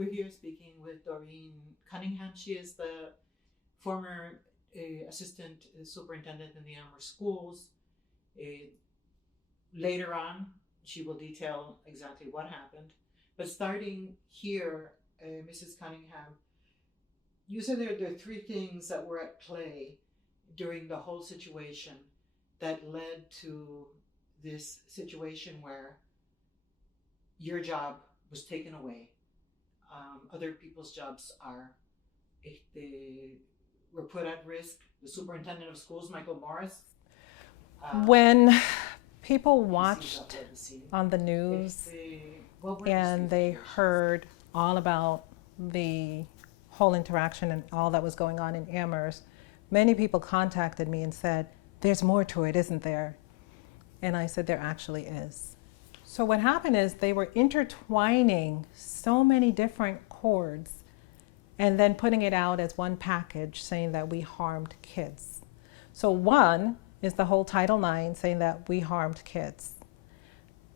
We're here speaking with Doreen Cunningham. She is the former assistant superintendent in the Amherst schools. Later on, she will detail exactly what happened. But starting here, Mrs. Cunningham, you said there are three things that were at play during the whole situation that led to this situation where your job was taken away. Other people's jobs were put at risk. The superintendent of schools, Michael Morris. When people watched on the news and they heard all about the whole interaction and all that was going on in Amherst, many people contacted me and said, "There's more to it, isn't there?" And I said, "There actually is." So what happened is they were intertwining so many different cords and then putting it out as one package saying that we harmed kids. So one is the whole Title IX saying that we harmed kids.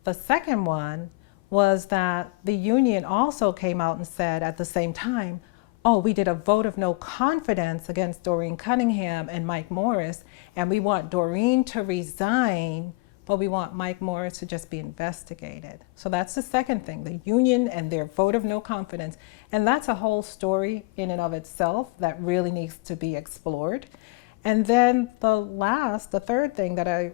The second one was that the union also came out and said at the same time, "Oh, we did a vote of no confidence against Doreen Cunningham and Mike Morris, and we want Doreen to resign, but we want Mike Morris to just be investigated." So that's the second thing, the union and their vote of no confidence. And that's a whole story in and of itself that really needs to be explored. And then the third thing that I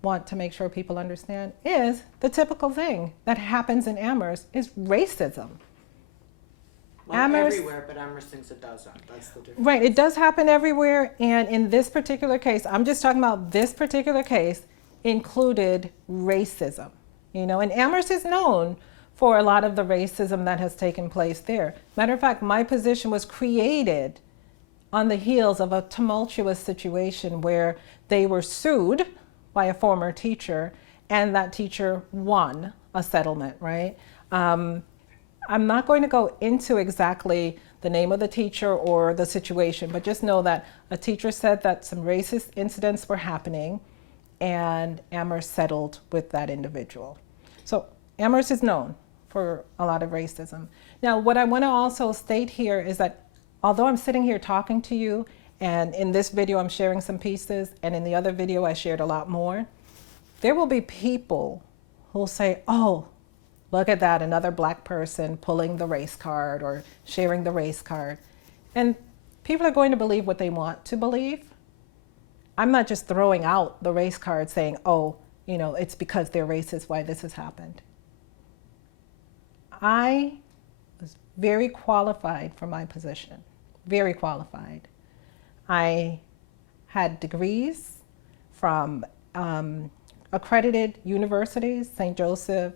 want to make sure people understand is the typical thing that happens in Amherst is racism. Well, Amherst, everywhere, but Amherst thinks it doesn't. That's the difference. Right, it does happen everywhere. And in this particular case, I'm just talking about this particular case, included racism. And Amherst is known for a lot of the racism that has taken place there. Matter of fact, my position was created on the heels of a tumultuous situation where they were sued by a former teacher, and that teacher won a settlement, right? I'm not going to go into exactly the name of the teacher or the situation, but just know that a teacher said that some racist incidents were happening, and Amherst settled with that individual. So Amherst is known for a lot of racism. Now, what I want to also state here is that although I'm sitting here talking to you, and in this video I'm sharing some pieces, and in the other video I shared a lot more, there will be people who'll say, "Oh, look at that, another black person pulling the race card or sharing the race card." And people are going to believe what they want to believe. I'm not just throwing out the race card saying, "Oh, it's because they're racist why this has happened." I was very qualified for my position, very qualified. I had degrees from accredited universities, St. Joseph,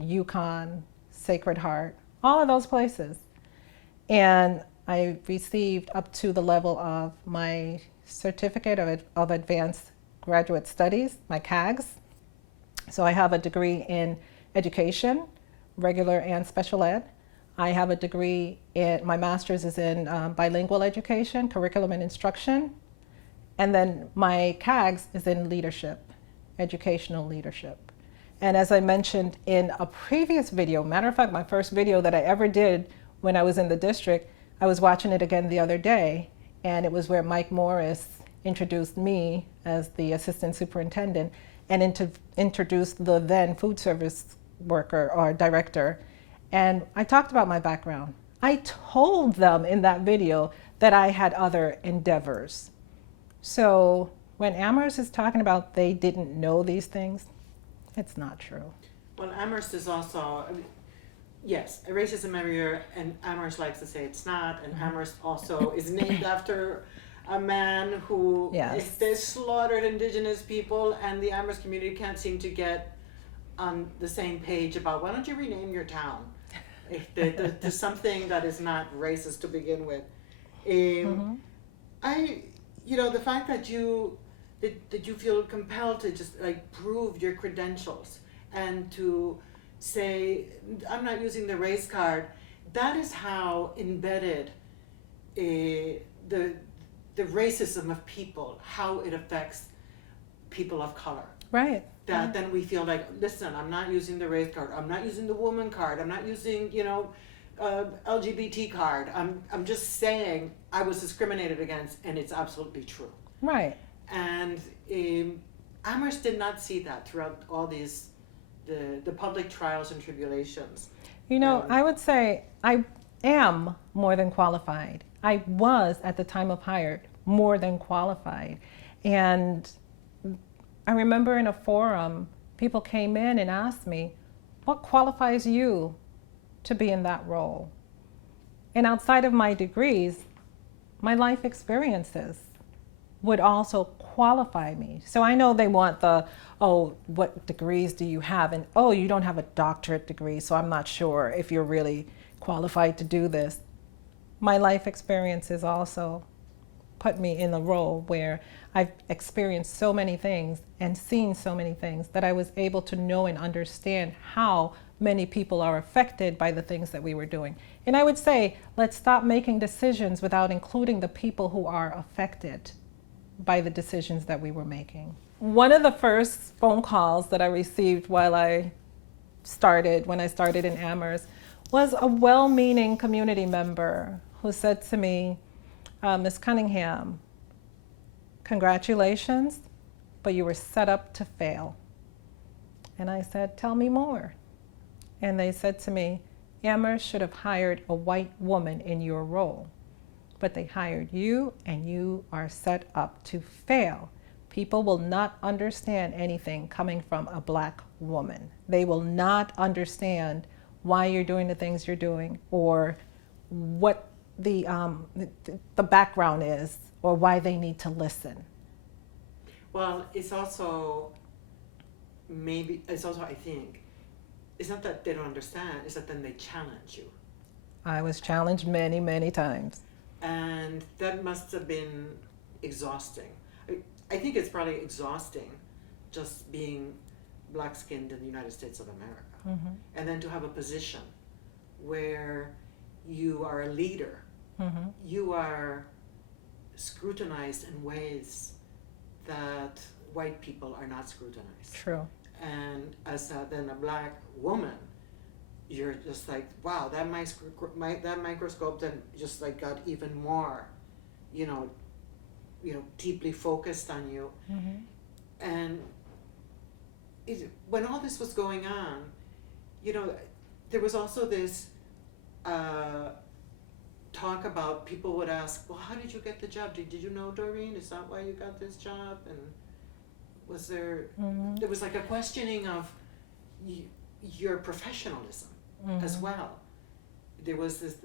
UConn, Sacred Heart, all of those places. And I received up to the level of my Certificate of Advanced Graduate Studies, my CAGS. So I have a degree in education, regular and special ed. I have a degree my master's is in bilingual education, curriculum and instruction. And then my CAGS is in leadership, educational leadership. And as I mentioned in a previous video, matter of fact, my first video that I ever did when I was in the district, I was watching it again the other day, and it was where Mike Morris introduced me as the assistant superintendent and introduced the then food service worker or director. And I talked about my background. I told them in that video that I had other endeavors. So when Amherst is talking about they didn't know these things, it's not true. Well, Amherst is also, yes, racism everywhere, and Amherst likes to say it's not, and Amherst also is named after a man who they slaughtered indigenous people, and the Amherst community can't seem to get on the same page about, why don't you rename your town? There's something that is not racist to begin with. The fact that you feel compelled to just prove your credentials and to say, I'm not using the race card, that is how embedded the racism of people, how it affects people of color. Right. That then we feel like, listen, I'm not using the race card, I'm not using the woman card, I'm not using, LGBT card. I'm just saying I was discriminated against, and it's absolutely true. Right. And Amherst did not see that throughout all these the public trials and tribulations. You know, I would say I am more than qualified. I was, at the time of hire, more than qualified. And I remember in a forum, people came in and asked me, what qualifies you to be in that role? And outside of my degrees, my life experiences would also qualify me. So I know they want the, oh, what degrees do you have? And oh, you don't have a doctorate degree, so I'm not sure if you're really qualified to do this. My life experiences also put me in a role where I've experienced so many things and seen so many things that I was able to know and understand how many people are affected by the things that we were doing. And I would say, let's stop making decisions without including the people who are affected by the decisions that we were making. One of the first phone calls that I received when I started in Amherst was a well-meaning community member who said to me, Ms. Cunningham, congratulations, but you were set up to fail. And I said, tell me more. And they said to me, Amherst should have hired a white woman in your role, but they hired you and you are set up to fail. People will not understand anything coming from a black woman. They will not understand why you're doing the things you're doing or what the background is or why they need to listen. Well, it's also, I think, it's not that they don't understand, it's that then they challenge you. I was challenged many, many times. And that must have been exhausting. I think it's probably exhausting just being black-skinned in the United States of America. Mm-hmm. And then to have a position where you are a leader, mm-hmm. you are scrutinized in ways that white people are not scrutinized. True. And as then a black woman, you're just like, wow, that microscope then just like got even more, deeply focused on you. Mm-hmm. And when all this was going on, there was also this talk about, people would ask, well, how did you get the job? Did you know Doreen? Is that why you got this job? And was there, mm-hmm. there was like a questioning of your professionalism mm-hmm. as well. There was this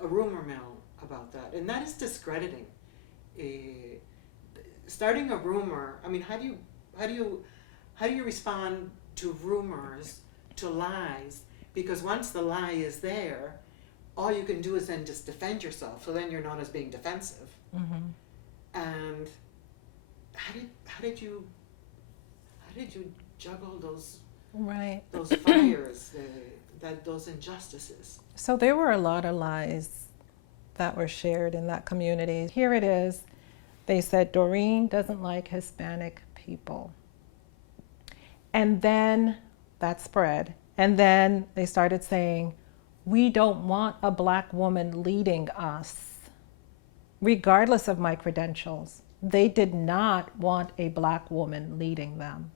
a rumor mill about that, and that is discrediting. Starting a rumor, I mean, how do you respond to rumors, to lies? Because once the lie is there, all you can do is then just defend yourself. So then you're known as being defensive. Mm-hmm. And how did you juggle those right. those fires, those injustices? So there were a lot of lies that were shared in that community. Here it is. They said Doreen doesn't like Hispanic people. And then that spread. And then they started saying, we don't want a black woman leading us. Regardless of my credentials, they did not want a black woman leading them.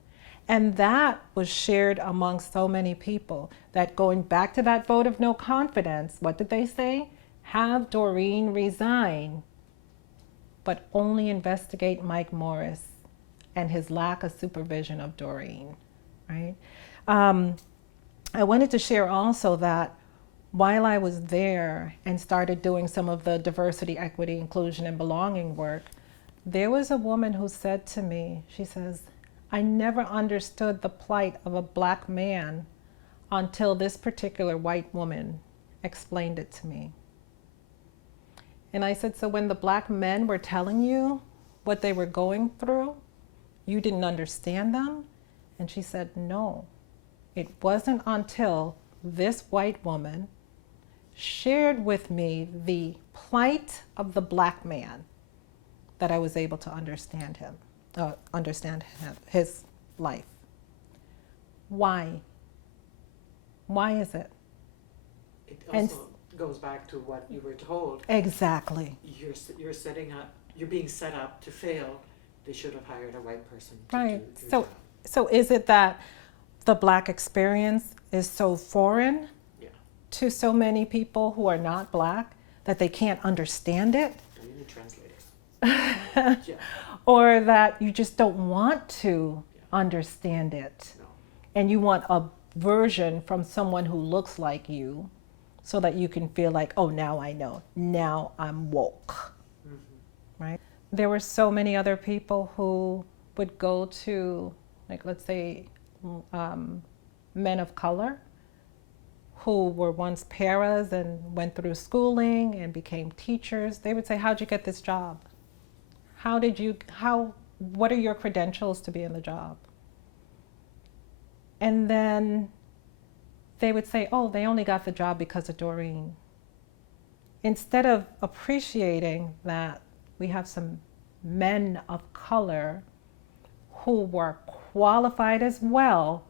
And that was shared among so many people that, going back to that vote of no confidence, what did they say? Have Doreen resign, but only investigate Mike Morris and his lack of supervision of Doreen, right? I wanted to share also that while I was there and started doing some of the diversity, equity, inclusion, and belonging work, there was a woman who said to me, she says, I never understood the plight of a black man until this particular white woman explained it to me. And I said, so when the black men were telling you what they were going through, you didn't understand them? And she said, no. It wasn't until this white woman shared with me the plight of the black man that I was able to understand his life. Why? Why is it? It also goes back to what you were told. Exactly. You're being set up to fail. They should have hired a white person to Right. do your job. So is it that the Black experience is so foreign to so many people who are not Black that they can't understand it? You need translators. Yeah. Or that you just don't want to understand it? No. And you want a version from someone who looks like you so that you can feel like, oh, now I know. Now I'm woke. Mm-hmm. Right? There were so many other people who would go to, like, let's say, men of color who were once paras and went through schooling and became teachers. They would say, how'd you get this job? What are your credentials to be in the job? And then they would say, oh, they only got the job because of Doreen. Instead of appreciating that we have some men of color who were qualified as well.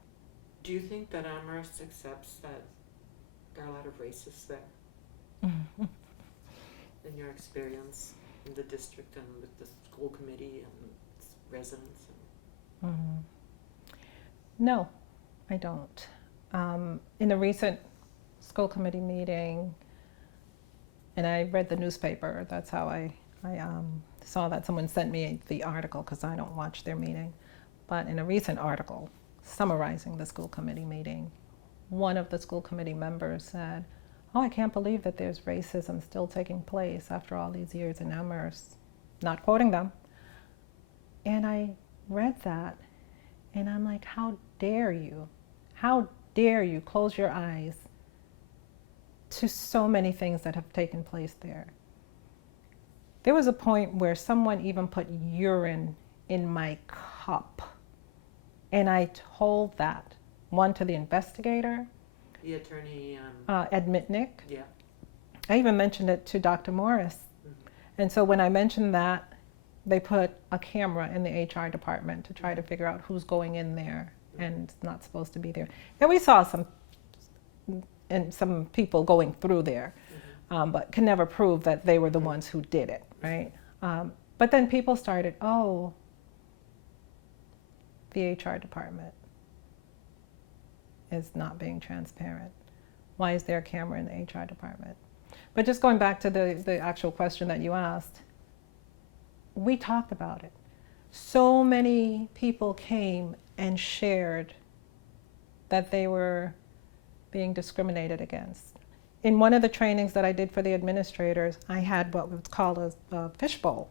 Do you think that Amherst accepts that there are a lot of racists there? In your experience in the district and with the school committee and residents? No, I don't. In a recent school committee meeting, and I read the newspaper, that's how I saw that. Someone sent me the article because I don't watch their meeting. But in a recent article summarizing the school committee meeting, one of the school committee members said, oh, I can't believe that there's racism still taking place after all these years in Amherst. Not quoting them. And I read that and I'm like, how dare you? How dare you close your eyes to so many things that have taken place there? There was a point where someone even put urine in my cup. And I told that, one to the investigator, the attorney, Ed Mitnick. Yeah. I even mentioned it to Dr. Morris. And so when I mentioned that, they put a camera in the HR department to try to figure out who's going in there and it's not supposed to be there. And we saw some people going through there, but can never prove that they were the ones who did it, right? But then people started, oh, the HR department is not being transparent. Why is there a camera in the HR department? But just going back to the actual question that you asked, we talked about it. So many people came and shared that they were being discriminated against. In one of the trainings that I did for the administrators, I had what was called a fishbowl.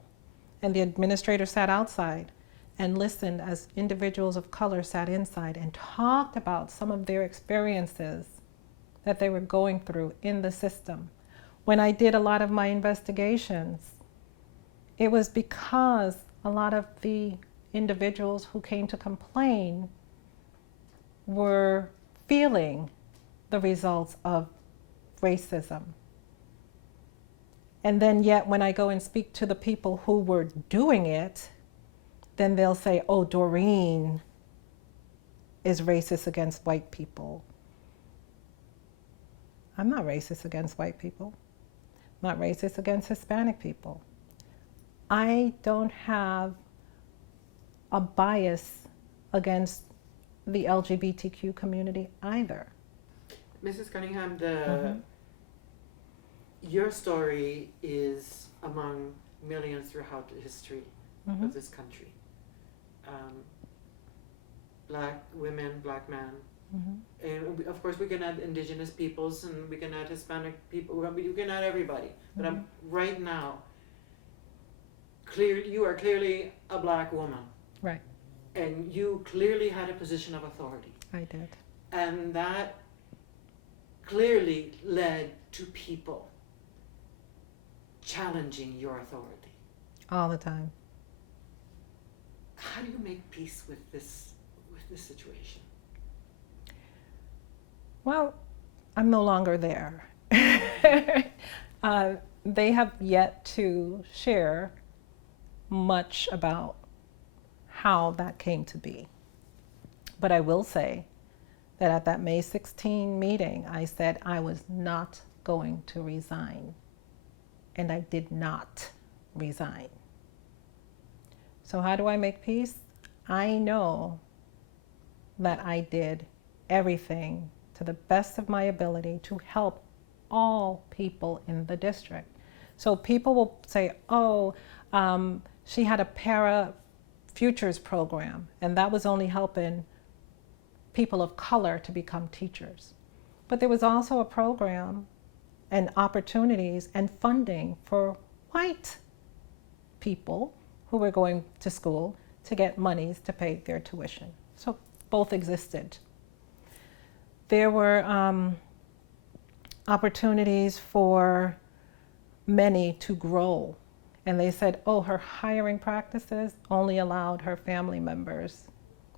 And the administrator sat outside and listened as individuals of color sat inside and talked about some of their experiences that they were going through in the system. When I did a lot of my investigations, it was because a lot of the individuals who came to complain were feeling the results of racism. And then yet when I go and speak to the people who were doing it, then they'll say, oh, Doreen is racist against white people. I'm not racist against white people. I'm not racist against Hispanic people. I don't have a bias against the LGBTQ community either. Mrs. Cunningham, your story is among millions throughout the history of this country. Black women, black men, and of course we can add indigenous peoples and we can add Hispanic people, we can add everybody. But right now, you are clearly a black woman. Right. And you clearly had a position of authority. I did. And that clearly led to people challenging your authority. All the time. How do you make peace with this situation? Well, I'm no longer there. They have yet to share much about how that came to be. But I will say that at that May 16 meeting, I said I was not going to resign. And I did not resign. So how do I make peace? I know that I did everything to the best of my ability to help all people in the district. So people will say, oh, she had a para futures program, and that was only helping people of color to become teachers. But there was also a program and opportunities and funding for white people who were going to school to get monies to pay their tuition. So both existed. There were opportunities for many to grow. And they said, oh, her hiring practices only allowed her family members.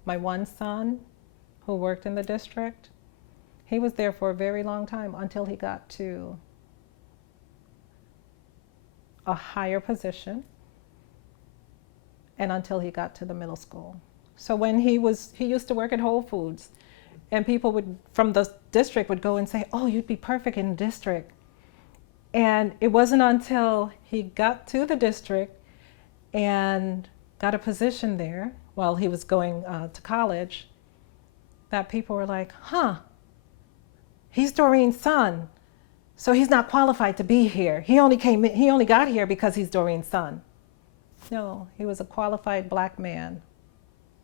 My one son, who worked in the district, he was there for a very long time until he got to a higher position and until he got to the middle school. So when he used to work at Whole Foods, and people from the district would go and say, oh, you'd be perfect in the district. And it wasn't until he got to the district and got a position there while he was going to college that people were like, huh, he's Doreen's son, so he's not qualified to be here. He only got here because he's Doreen's son. No, he was a qualified black man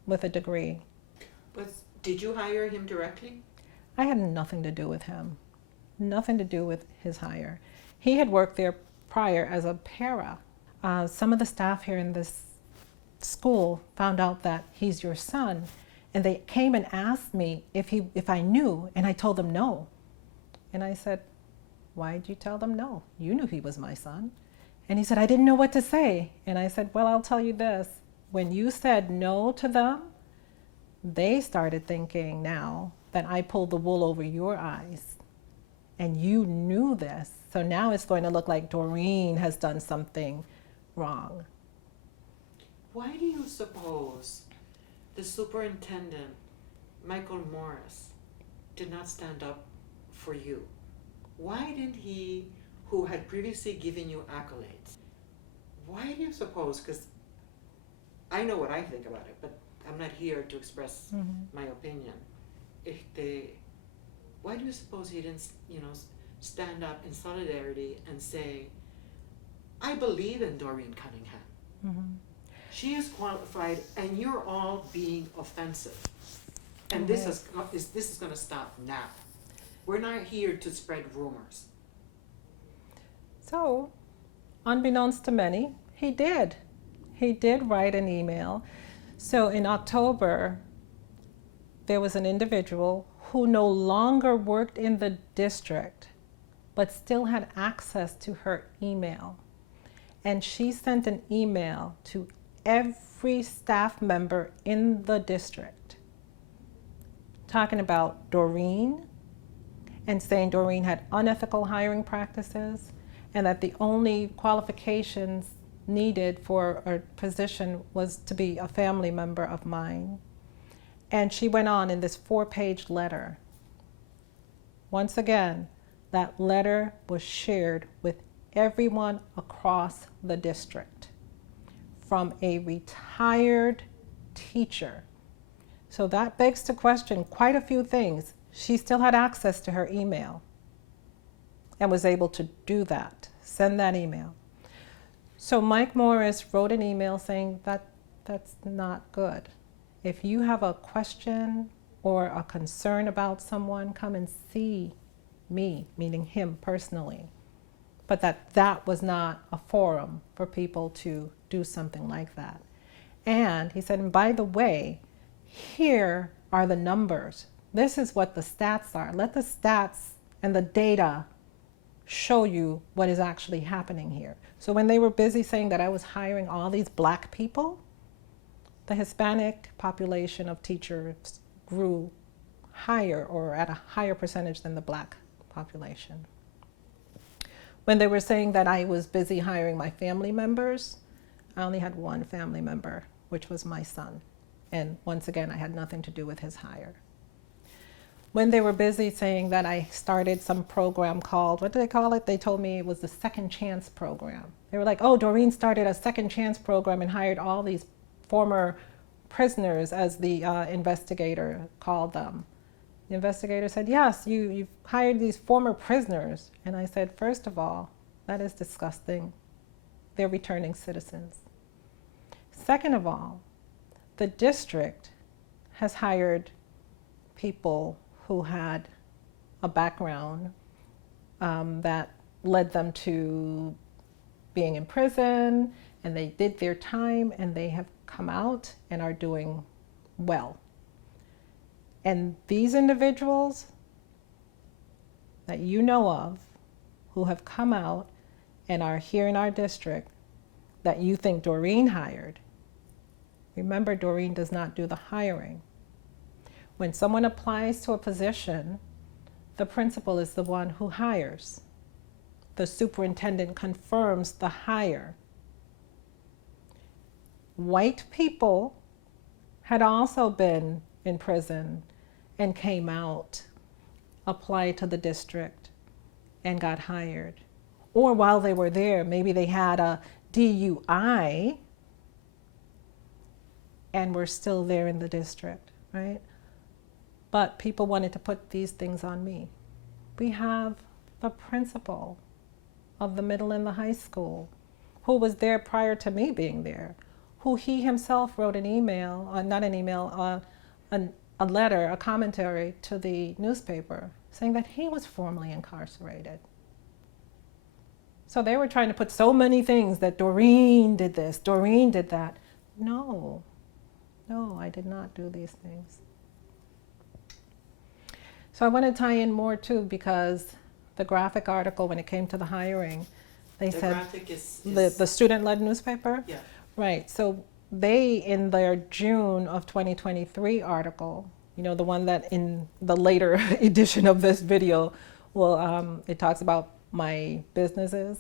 with a degree. But did you hire him directly? I had nothing to do with him, nothing to do with his hire. He had worked there prior as a para. Some of the staff here in this school found out that he's your son, and they came and asked me if I knew, and I told them no. And I said, why did you tell them no? You knew he was my son. And he said, I didn't know what to say. And I said, well, I'll tell you this. When you said no to them, they started thinking now that I pulled the wool over your eyes. And you knew this. So now it's going to look like Doreen has done something wrong. Why do you suppose the superintendent, Michael Morris, did not stand up for you? Why didn't he, who had previously given you accolades, why do you suppose, because I know what I think about it, but I'm not here to express my opinion. Why do you suppose he didn't, stand up in solidarity and say, I believe in Doreen Cunningham. Mm-hmm. She is qualified, and you're all being offensive. And this is going to stop now. We're not here to spread rumors. So, unbeknownst to many, he did. He did write an email. So in October, there was an individual who no longer worked in the district, but still had access to her email. And she sent an email to every staff member in the district talking about Doreen and saying Doreen had unethical hiring practices and that the only qualifications needed for a position was to be a family member of mine. And she went on in this 4-page letter. Once again, that letter was shared with everyone across the district, from a retired teacher. So that begs to question quite a few things. She still had access to her email and was able to do that, send that email. So Mike Morris wrote an email saying that that's not good. If you have a question or a concern about someone, come and see me, meaning him personally. But that was not a forum for people to do something like that. And he said, and by the way, here are the numbers. This is what the stats are. Let the stats and the data show you what is actually happening here. So when they were busy saying that I was hiring all these black people, the Hispanic population of teachers grew higher or at a higher percentage than the black population. When they were saying that I was busy hiring my family members, I only had one family member, which was my son. And once again, I had nothing to do with his hire. when they were busy saying that I started some program called, what do they call it? They told me it was the Second Chance program. They were like, oh, Doreen started a Second Chance program and hired all these former prisoners, as the investigator called them. The investigator said, yes, you've hired these former prisoners. And I said, first of all, that is disgusting. They're returning citizens. Second of all, the district has hired people who had a background that led them to being in prison, and they did their time, and they have come out and are doing well. And these individuals that you know of who have come out and are here in our district that you think Doreen hired, remember, Doreen does not do the hiring. When someone applies to a position, the principal is the one who hires. The superintendent confirms the hire. White people had also been in prison and came out, applied to the district, and got hired. Or while they were there, maybe they had a DUI and were still there in the district, right? But people wanted to put these things on me. We have the principal of the middle and the high school who was there prior to me being there, who he himself wrote an email, not an email, a letter, a commentary to the newspaper saying that he was formerly incarcerated. So they were trying to put so many things that Doreen did this, Doreen did that. No, I did not do these things. So I want to tie in more too, because the graphic article, when it came to the hiring, they said graphic is the student-led newspaper? Yeah. Right, so they, in their June of 2023 article, you know, the one that in the later edition of this video, it talks about my businesses.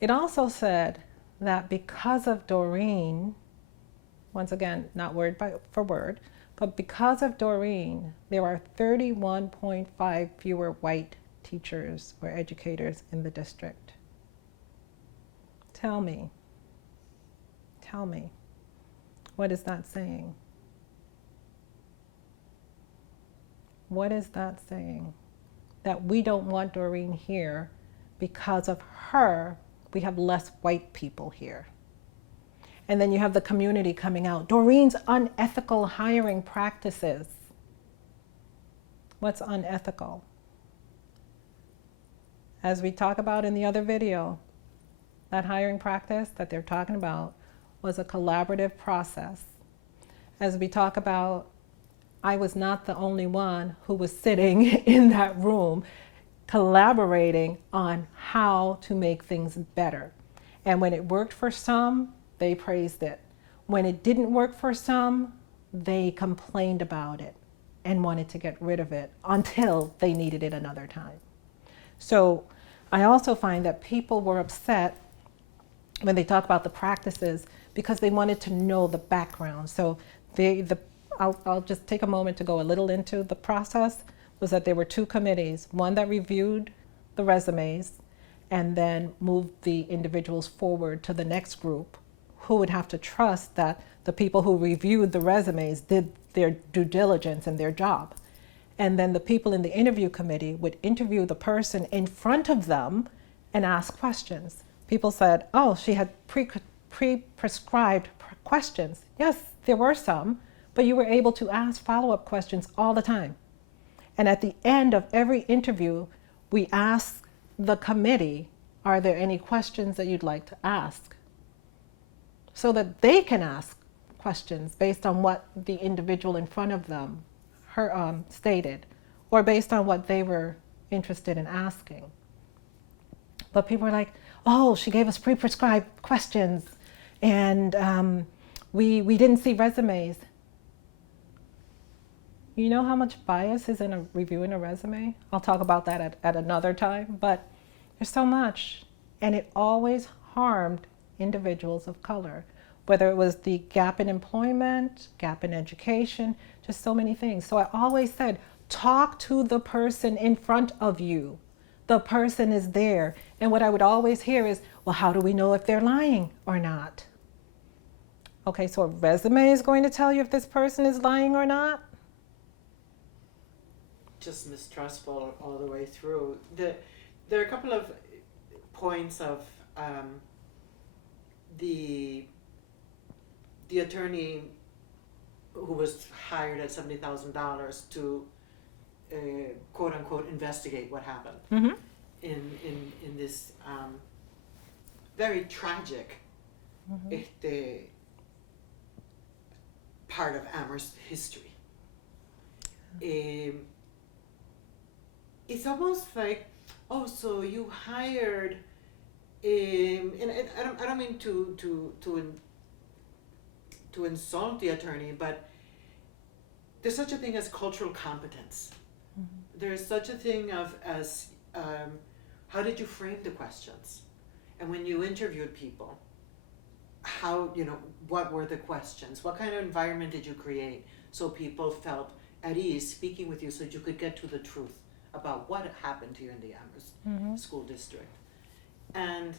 It also said that because of Doreen, once again, not word for word, but because of Doreen, there are 31.5 fewer white teachers or educators in the district. Tell me, what is that saying? What is that saying? That we don't want Doreen here because of her, we have less white people here. And then you have the community coming out. Doreen's unethical hiring practices. What's unethical? As we talk about in the other video, that hiring practice that they're talking about was a collaborative process. As we talk about, I was not the only one who was sitting in that room collaborating on how to make things better. And when it worked for some, they praised it. When it didn't work for some, they complained about it and wanted to get rid of it until they needed it another time. So I also find that people were upset when they talk about the practices because they wanted to know the background. So I'll just take a moment to go a little into the process, was that there were two committees, one that reviewed the resumes and then moved the individuals forward to the next group, who would have to trust that the people who reviewed the resumes did their due diligence and their job. And then the people in the interview committee would interview the person in front of them and ask questions. People said, oh, she had pre-prescribed questions. Yes, there were some, but you were able to ask follow-up questions all the time. And at the end of every interview, we ask the committee, are there any questions that you'd like to ask? So that they can ask questions based on what the individual in front of them stated, or based on what they were interested in asking. But people were like, oh, she gave us pre-prescribed questions, and we didn't see resumes. You know how much bias is in reviewing a resume? I'll talk about that at another time, but there's so much, and it always harmed individuals of color, whether it was the gap in employment, gap in education, just so many things. So I always said, Talk to the person in front of you. The person is there. And what I would always hear is, well, how do we know if they're lying or not? Okay, so a resume is going to tell you if this person is lying or not? Just mistrustful all the way through. There are a couple of points of the attorney who was hired at $70,000 to quote unquote investigate what happened Mm-hmm. in this very tragic part of Amherst history. It's almost like, oh, so you hired, and I don't mean to insult the attorney, but there's such a thing as cultural competence. Mm-hmm. There's such a thing as how did you frame the questions, and when you interviewed people, how, what were the questions? What kind of environment did you create so people felt at ease speaking with you, so that you could get to the truth about what happened here in the Amherst school district? And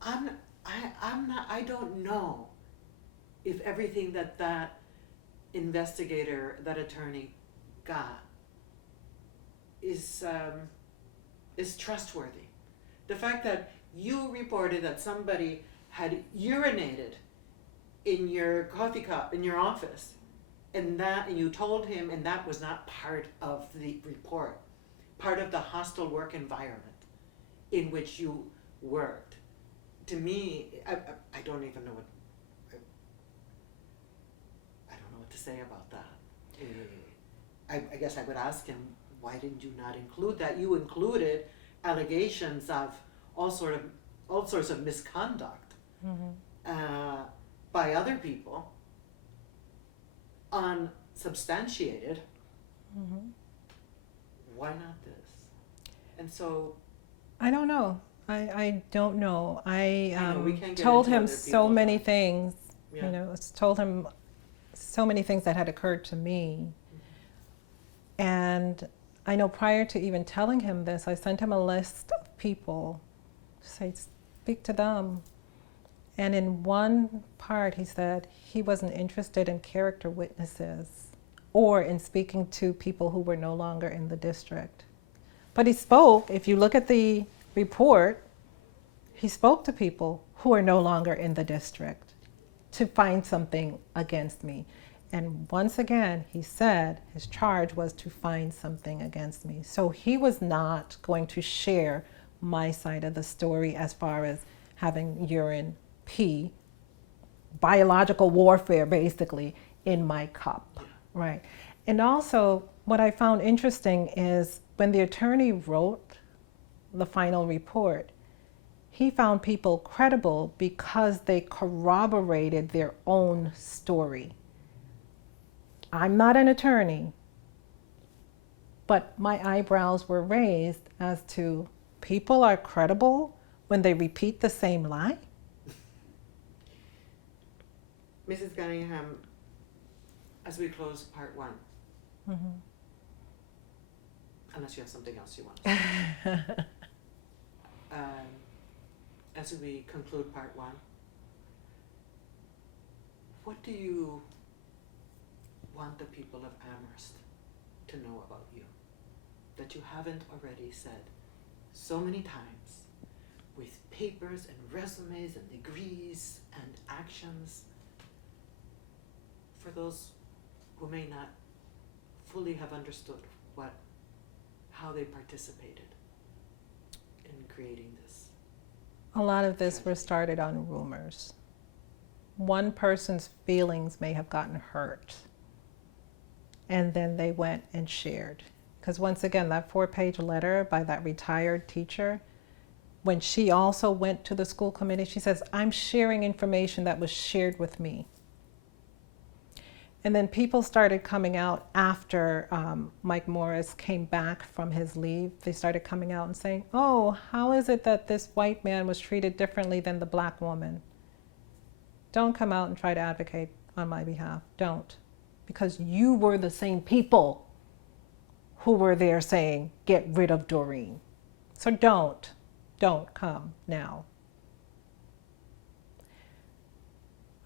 I don't know if everything that investigator, that attorney got is trustworthy. The fact that you reported that somebody had urinated in your coffee cup in your office, and you told him, and that was not part of the report, part of the hostile work environment in which you worked. To me, I don't even know what to say about that. I guess I would ask him, why didn't you not include that? You included allegations of all sorts of misconduct by other people, unsubstantiated. Why not this? And so I don't know. I don't know. I we can't get told into him other so people's many lives. things. Yeah. Told him so many things that had occurred to me. And I know prior to even telling him this, I sent him a list of people to say, speak to them. And in one part, he said he wasn't interested in character witnesses or in speaking to people who were no longer in the district. But he spoke, if you look at the report, he spoke to people who are no longer in the district to find something against me. And once again, he said his charge was to find something against me. So he was not going to share my side of the story as far as having urine, pee, biological warfare basically in my cup, right? And also what I found interesting is when the attorney wrote the final report, he found people credible because they corroborated their own story. I'm not an attorney, but my eyebrows were raised as to people are credible when they repeat the same lie? Mrs. Cunningham, as we close part one, unless you have something else you want to say, as we conclude part one, what do you want the people of Amherst to know about you that you haven't already said so many times with papers and resumes and degrees and actions, for those who may not fully have understood how they participated in creating this? A lot of this was started on rumors. One person's feelings may have gotten hurt, and then they went and shared. Because once again, that 4-page letter by that retired teacher, when she also went to the school committee, she says, I'm sharing information that was shared with me. And then people started coming out after Mike Morris came back from his leave. They started coming out and saying, oh, how is it that this white man was treated differently than the black woman? Don't come out and try to advocate on my behalf. Don't. because you were the same people who were there saying, get rid of Doreen. So don't come now.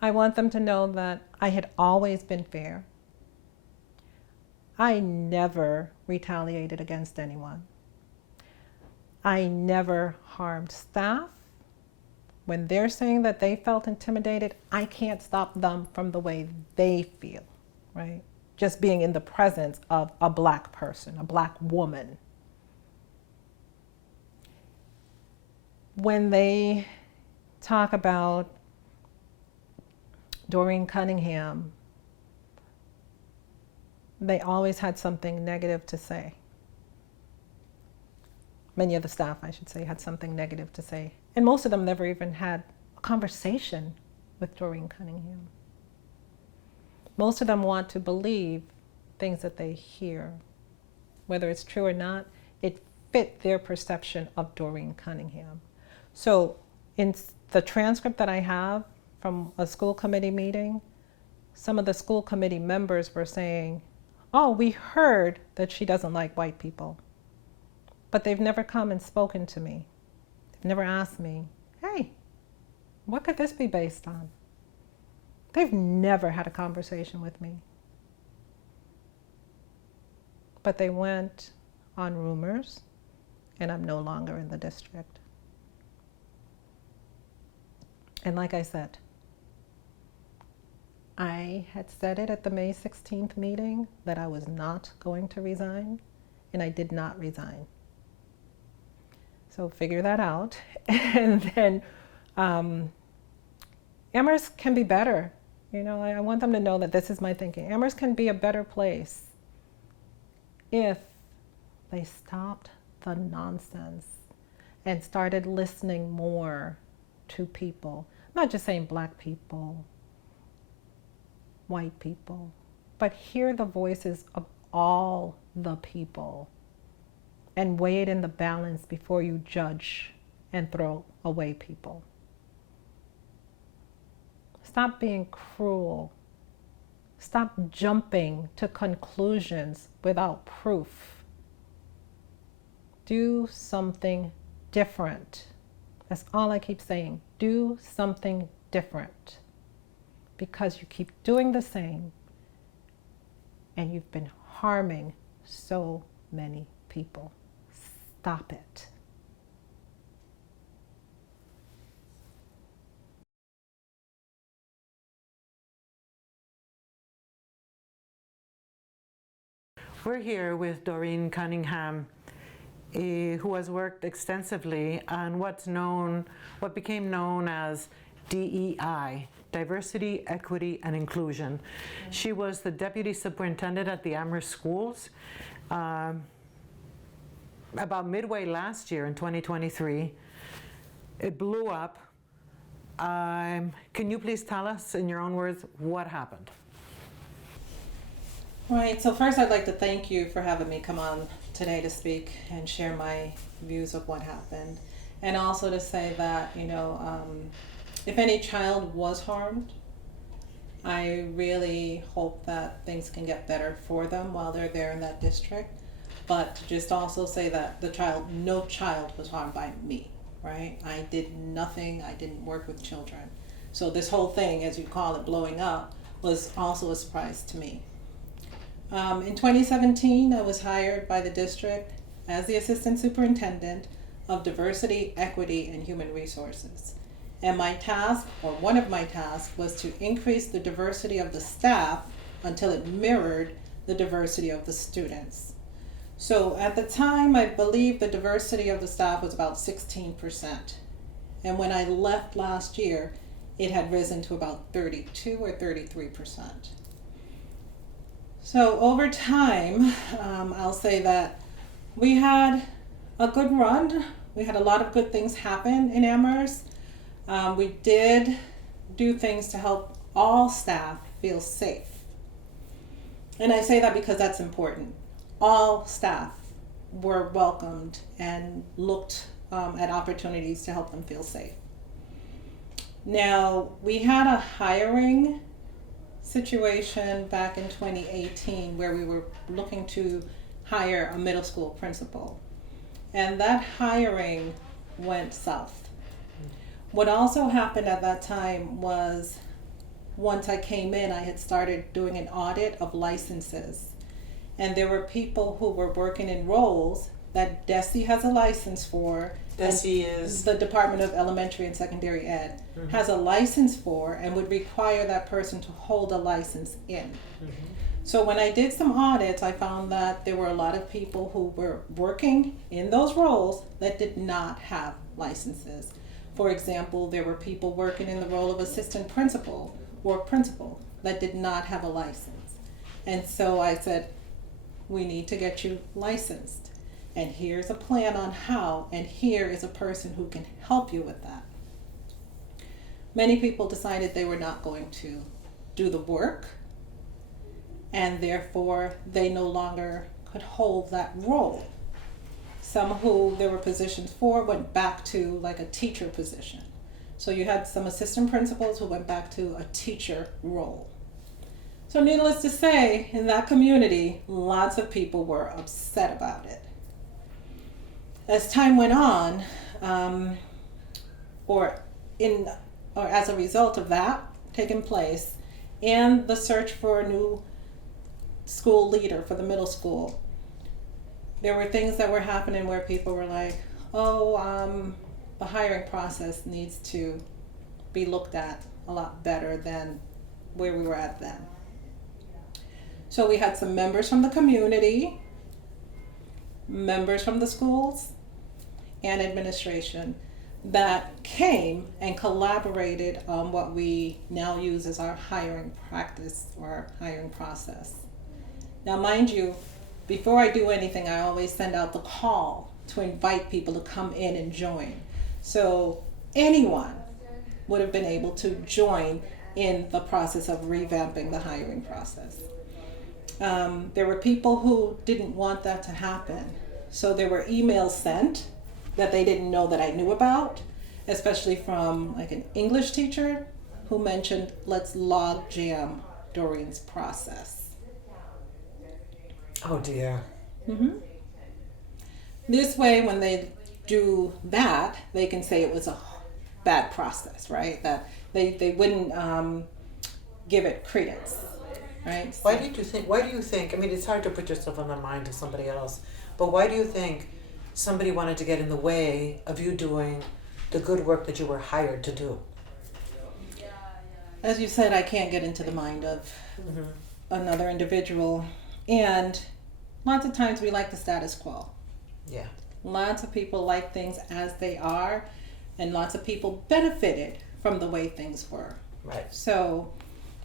I want them to know that I had always been fair. I never retaliated against anyone. I never harmed staff. When they're saying that they felt intimidated, I can't stop them from the way they feel, right? Just being in the presence of a Black person, a Black woman. When they talk about Doreen Cunningham, they always had something negative to say. Many of the staff, I should say, had something negative to say. And most of them never even had a conversation with Doreen Cunningham. Most of them want to believe things that they hear. Whether it's true or not, it fit their perception of Doreen Cunningham. So in the transcript that I have from a school committee meeting, some of the school committee members were saying, oh, we heard that she doesn't like white people. But they've never come and spoken to me. They've never asked me, hey, what could this be based on? They've never had a conversation with me. But they went on rumors, and I'm no longer in the district. And like I said, I had said it at the May 16th meeting that I was not going to resign, and I did not resign. So figure that out. And then Amherst can be better. You know, I want them to know that this is my thinking. Amherst can be a better place if they stopped the nonsense and started listening more to people. I'm not just saying Black people, white people, but hear the voices of all the people and weigh it in the balance before you judge and throw away people. Stop being cruel. Stop jumping to conclusions without proof. Do something different. That's all I keep saying. Do something different. Because you keep doing the same and you've been harming so many people. Stop it. We're here with Doreen Cunningham, who has worked extensively on what became known as DEI, Diversity, Equity, and Inclusion. She was the Deputy Superintendent at the Amherst Schools. About midway last year in 2023, it blew up. Can you please tell us in your own words what happened? Right, so first I'd like to thank you for having me come on today to speak and share my views of what happened. And also to say that, if any child was harmed, I really hope that things can get better for them while they're there in that district. But to just also say that no child was harmed by me, right? I did nothing, I didn't work with children. So this whole thing, as you call it, blowing up, was also a surprise to me. In 2017, I was hired by the district as the Assistant Superintendent of Diversity, Equity, and Human Resources. And my task, or one of my tasks, was to increase the diversity of the staff until it mirrored the diversity of the students. So at the time, I believe the diversity of the staff was about 16%. And when I left last year, it had risen to about 32 or 33%. So over time, I'll say that we had a good run. We had a lot of good things happen in Amherst. We did do things to help all staff feel safe. And I say that because that's important. All staff were welcomed and looked at opportunities to help them feel safe. Now, we had a hiring situation back in 2018 where we were looking to hire a middle school principal. And that hiring went south. What also happened at that time was once I came in, I had started doing an audit of licenses. And there were people who were working in roles that DESE has a license for. DESE is? The Department of Elementary and Secondary Ed has a license for and would require that person to hold a license in. So when I did some audits, I found that there were a lot of people who were working in those roles that did not have licenses. For example, there were people working in the role of assistant principal or principal that did not have a license. And so I said, we need to get you licensed. And here's a plan on how, and here is a person who can help you with that. Many people decided they were not going to do the work, and therefore they no longer could hold that role. Some who there were positions for went back to like a teacher position. So you had some assistant principals who went back to a teacher role. So needless to say, in that community, lots of people were upset about it. As time went on, or as a result of that taking place, and the search for a new school leader for the middle school, there were things that were happening where people were like, the hiring process needs to be looked at a lot better than where we were at then. So we had some members from the community, members from the schools, and administration that came and collaborated on what we now use as our hiring practice or our hiring process. Now, mind you, before I do anything, I always send out the call to invite people to come in and join. So anyone would have been able to join in the process of revamping the hiring process. There were people who didn't want that to happen. So there were emails sent that they didn't know that I knew about, especially from like an English teacher who mentioned, let's log jam Doreen's process. Oh dear. This way, when they do that, they can say it was a bad process, right? That they wouldn't give it credence, right? So, Why do you think, I mean, it's hard to put yourself in the mind of somebody else, but why do you think somebody wanted to get in the way of you doing the good work that you were hired to do? As you said, I can't get into the mind of another individual. And lots of times we like the status quo. Yeah. Lots of people like things as they are, and lots of people benefited from the way things were. Right. So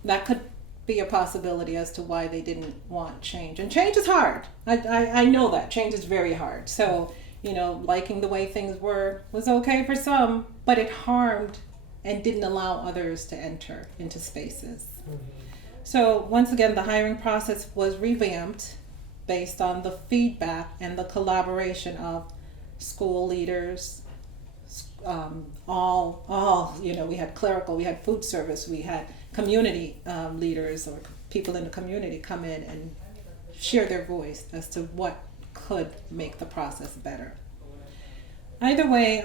that could be a possibility as to why they didn't want change. And change is hard. I know that. Change is very hard. So, liking the way things were was okay for some, but it harmed and didn't allow others to enter into spaces. So once again, the hiring process was revamped based on the feedback and the collaboration of school leaders, we had clerical, we had food service, we had community leaders or people in the community come in and share their voice as to what could make the process better. Either way,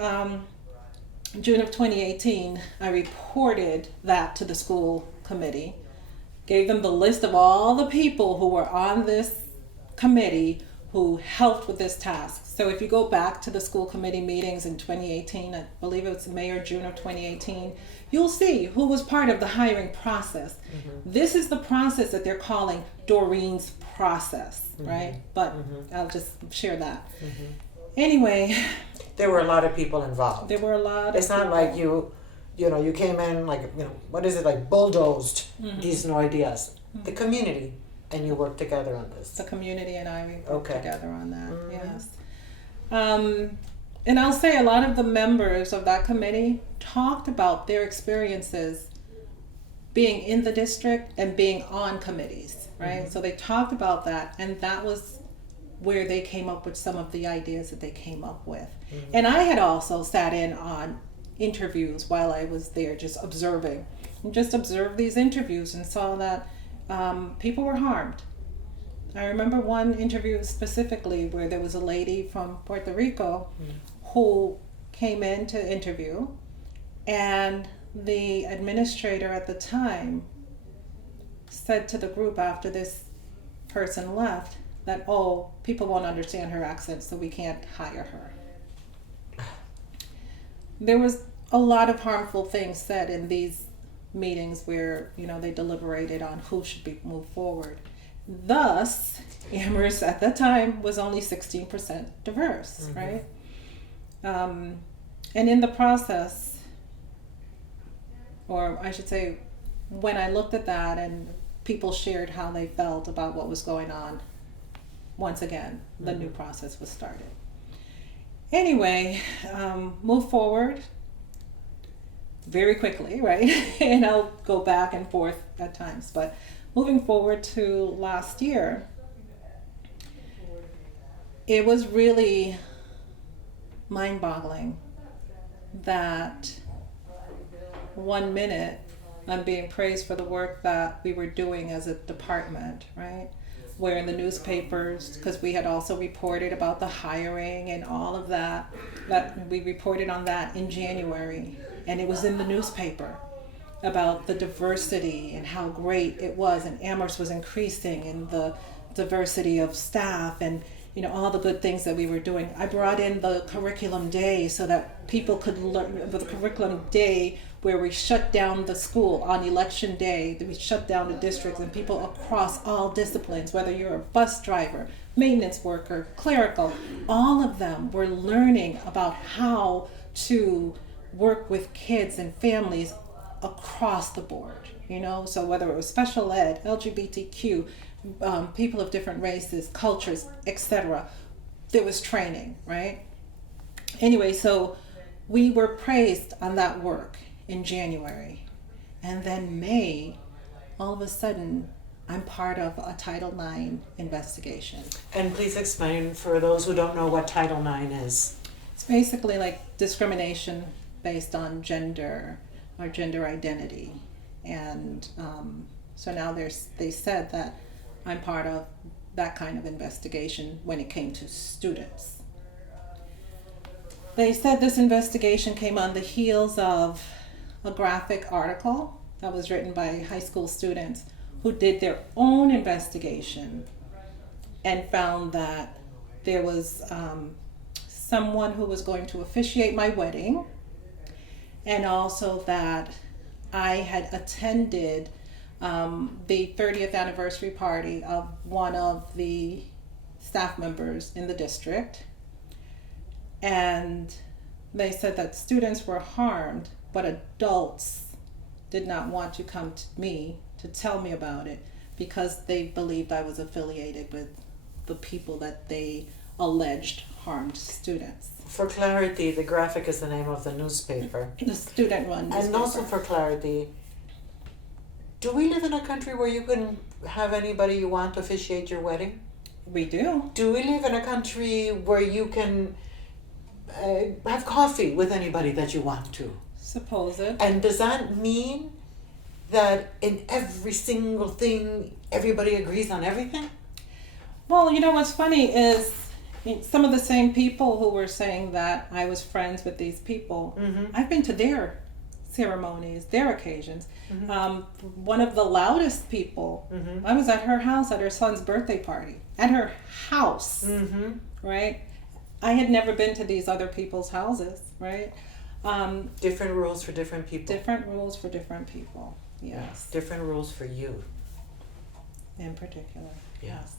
June of 2018, I reported that to the school committee, gave them the list of all the people who were on this committee who helped with this task. So if you go back to the school committee meetings in 2018, I believe it was May or June of 2018, you'll see who was part of the hiring process. This is the process that they're calling Doreen's process, right? But I'll just share that. Anyway. There were a lot of people involved. There were a lot of It's not like you came in like, what is it, like bulldozed these new ideas. The community, and you worked together on this. The community and I worked together on that, yes. And I'll say a lot of the members of that committee talked about their experiences being in the district and being on committees, right? So they talked about that, and that was where they came up with some of the ideas that they came up with. And I had also sat in on interviews while I was there, just observing. And just observed these interviews and saw that people were harmed. I remember one interview specifically where there was a lady from Puerto Rico who came in to interview, and the administrator at the time said to the group after this person left that, oh, people won't understand her accent, so we can't hire her. There was a lot of harmful things said in these meetings where, you know, they deliberated on who should be moved forward. Thus, Amherst at the time was only 16% diverse, right? And in the process, or I should say, when I looked at that and people shared how they felt about what was going on, once again, the new process was started. Anyway, move forward very quickly, right? And I'll go back and forth at times, but moving forward to last year, it was really mind-boggling that 1 minute I'm being praised for the work that we were doing as a department, right? Where in the newspapers, because we had also reported about the hiring and all of that we reported on that in January, and it was in the newspaper about the diversity and how great it was, and Amherst was increasing in the diversity of staff and, you know, all the good things that we were doing. I brought in the curriculum day so that people could learn the curriculum day where we shut down the school on election day. We shut down the districts, and people across all disciplines, whether you're a bus driver, maintenance worker, clerical, all of them were learning about how to work with kids and families across the board, you know, so whether it was special ed, LGBTQ, people of different races, cultures, etc., there was training, right? Anyway, so we were praised on that work in January, and then May, all of a sudden, I'm part of a Title IX investigation. And please explain for those who don't know what Title IX is. It's basically like discrimination based on gender or gender identity, and so now they said that I'm part of that kind of investigation when it came to students. They said this investigation came on the heels of a graphic article that was written by high school students who did their own investigation and found that there was someone who was going to officiate my wedding, and also that I had attended the 30th anniversary party of one of the staff members in the district. And they said that students were harmed, but adults did not want to come to me to tell me about it because they believed I was affiliated with the people that they alleged harmed students. For clarity, the graphic is the name of the newspaper. The student-run newspaper. And also for clarity, do we live in a country where you can have anybody you want to officiate your wedding? We do. Do we live in a country where you can have coffee with anybody that you want to? Supposed. And does that mean that in every single thing, everybody agrees on everything? Well, you know what's funny is some of the same people who were saying that I was friends with these people, I've been to their ceremonies, their occasions. One of the loudest people, I was at her house at her son's birthday party, at her house, right? I had never been to these other people's houses, right? Different rules for different people. Different rules for different people, yes. Different rules for you. In particular, yes.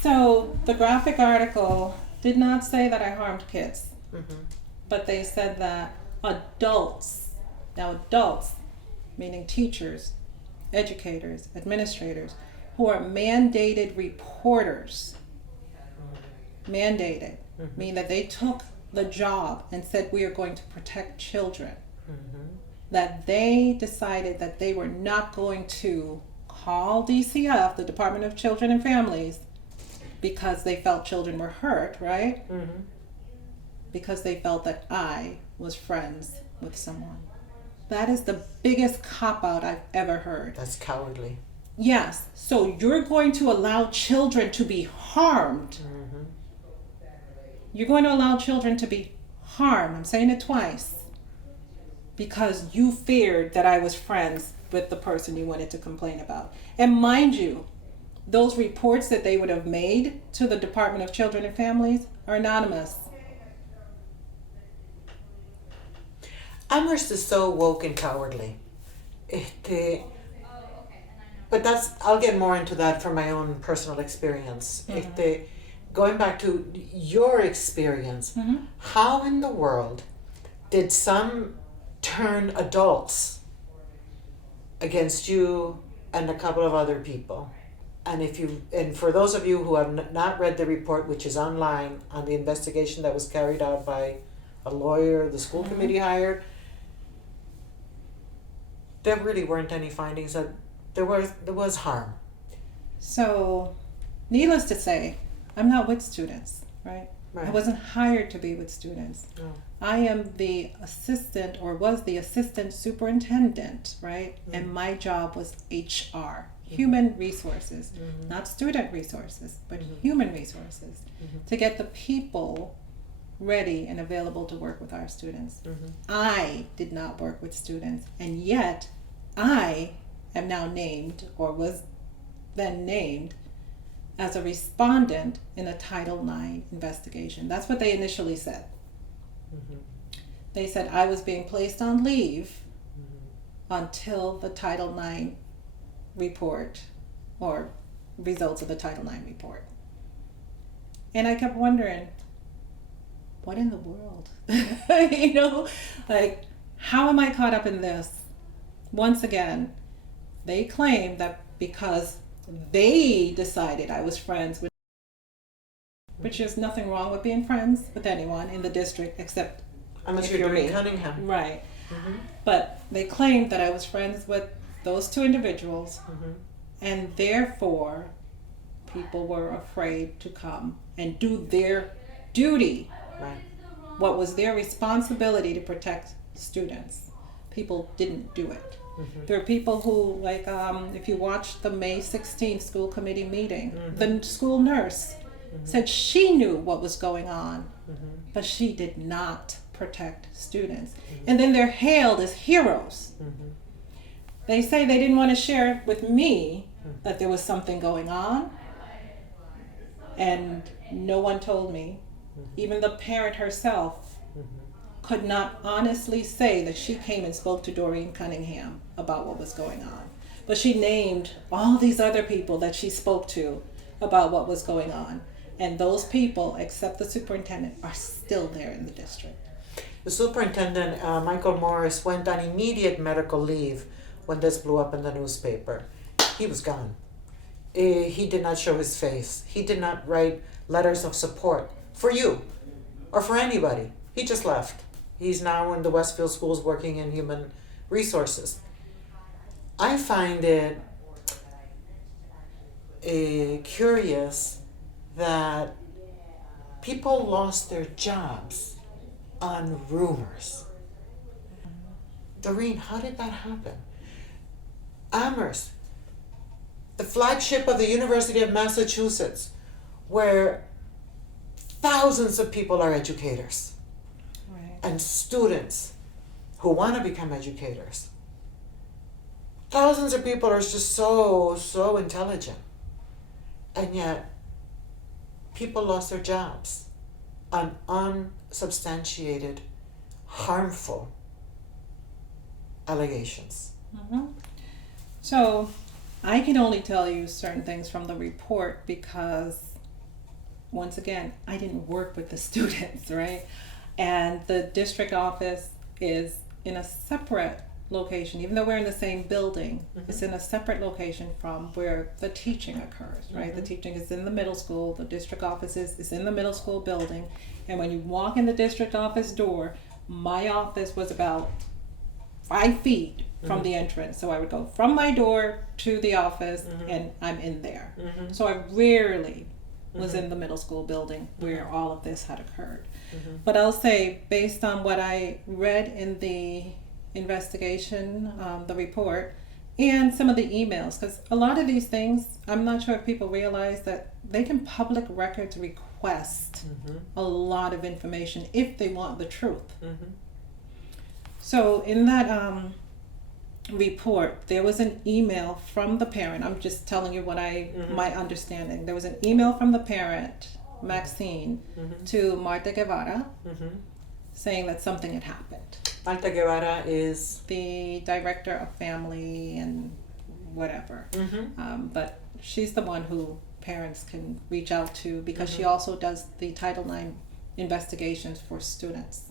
So the graphic article did not say that I harmed kids, but they said that adults, meaning teachers, educators, administrators, who are mandated reporters, meaning that they took the job and said we are going to protect children, that they decided that they were not going to call DCF, the Department of Children and Families, because they felt children were hurt, right? Because they felt that I was friends with someone. That is the biggest cop-out I've ever heard. That's cowardly. Yes. So you're going to allow children to be harmed. Mm-hmm. You're going to allow children to be harmed. I'm saying it twice. Because you feared that I was friends with the person you wanted to complain about. And mind you, those reports that they would have made to the Department of Children and Families are anonymous. Amherst is so woke and cowardly. But I'll get more into that from my own personal experience. Mm-hmm. Going back to your experience, Mm-hmm. how in the world did some turn adults against you and a couple of other people? And for those of you who have not read the report, which is online on the investigation that was carried out by a lawyer the school Mm-hmm. committee hired, there really weren't any findings that there was harm. So, needless to say, I'm not with students, right? Right. I wasn't hired to be with students. No. I am the assistant, or was the assistant superintendent, right? Mm-hmm. And my job was HR, human resources, Mm-hmm. not student resources, but Mm-hmm. human resources, Mm-hmm. to get the people ready and available to work with our students. Mm-hmm. I did not work with students, and yet I am now named, or was then named, as a respondent in a Title IX investigation. That's what they initially said. Mm-hmm. They said I was being placed on leave Mm-hmm. until the Title IX report, or results of the Title IX report. And I kept wondering, what in the world? You know, like, how am I caught up in this? Once again, they claim that because they decided I was friends with, which is nothing wrong with being friends with anyone in the district except Unless if you're you're Doreen me. Cunningham. Right. Mm-hmm. But they claimed that I was friends with those two individuals, Mm-hmm. and therefore people were afraid to come and do their duty, Right. what was their responsibility to protect students. People didn't do it. Mm-hmm. There are people who, like, if you watch the May 16th school committee meeting, Mm-hmm. the school nurse said she knew what was going on, Mm-hmm. but she did not protect students. And then they're hailed as heroes. Mm-hmm. They say they didn't want to share with me that there was something going on, and no one told me. Even the parent herself could not honestly say that she came and spoke to Doreen Cunningham about what was going on. But she named all these other people that she spoke to about what was going on. And those people, except the superintendent, are still there in the district. The superintendent, Michael Morris, went on immediate medical leave when this blew up in the newspaper. He was gone. He did not show his face. He did not write letters of support for you or for anybody. He just left. He's now in the Westfield schools working in human resources. I find it curious that people lost their jobs on rumors. Doreen, how did that happen? Amherst, the flagship of the University of Massachusetts, where thousands of people are educators Right. and students who want to become educators. Thousands of people are just so intelligent. And yet, people lost their jobs on unsubstantiated, harmful allegations. Mm-hmm. So I can only tell you certain things from the report because, once again, I didn't work with the students, right? And the district office is in a separate location, even though we're in the same building. Mhm. It's in a separate location from where the teaching occurs, right? Mhm. The teaching is in the middle school, the district office is in the middle school building. And when you walk in the district office door, my office was about 5 feet from Mhm. the entrance. So I would go from my door to the office Mhm. and I'm in there. Mhm. So I rarely was in the middle school building where all of this had occurred. Mm-hmm. But I'll say, based on what I read in the investigation, the report, and some of the emails, because a lot of these things, I'm not sure if people realize that they can public records request a lot of information if they want the truth. So in that report, there was an email from the parent. I'm just telling you what my understanding. There was an email from the parent, Maxine, to Marta Guevara, saying that something had happened. Marta Guevara is the director of family and whatever. But she's the one who parents can reach out to, because she also does the Title IX investigations for students.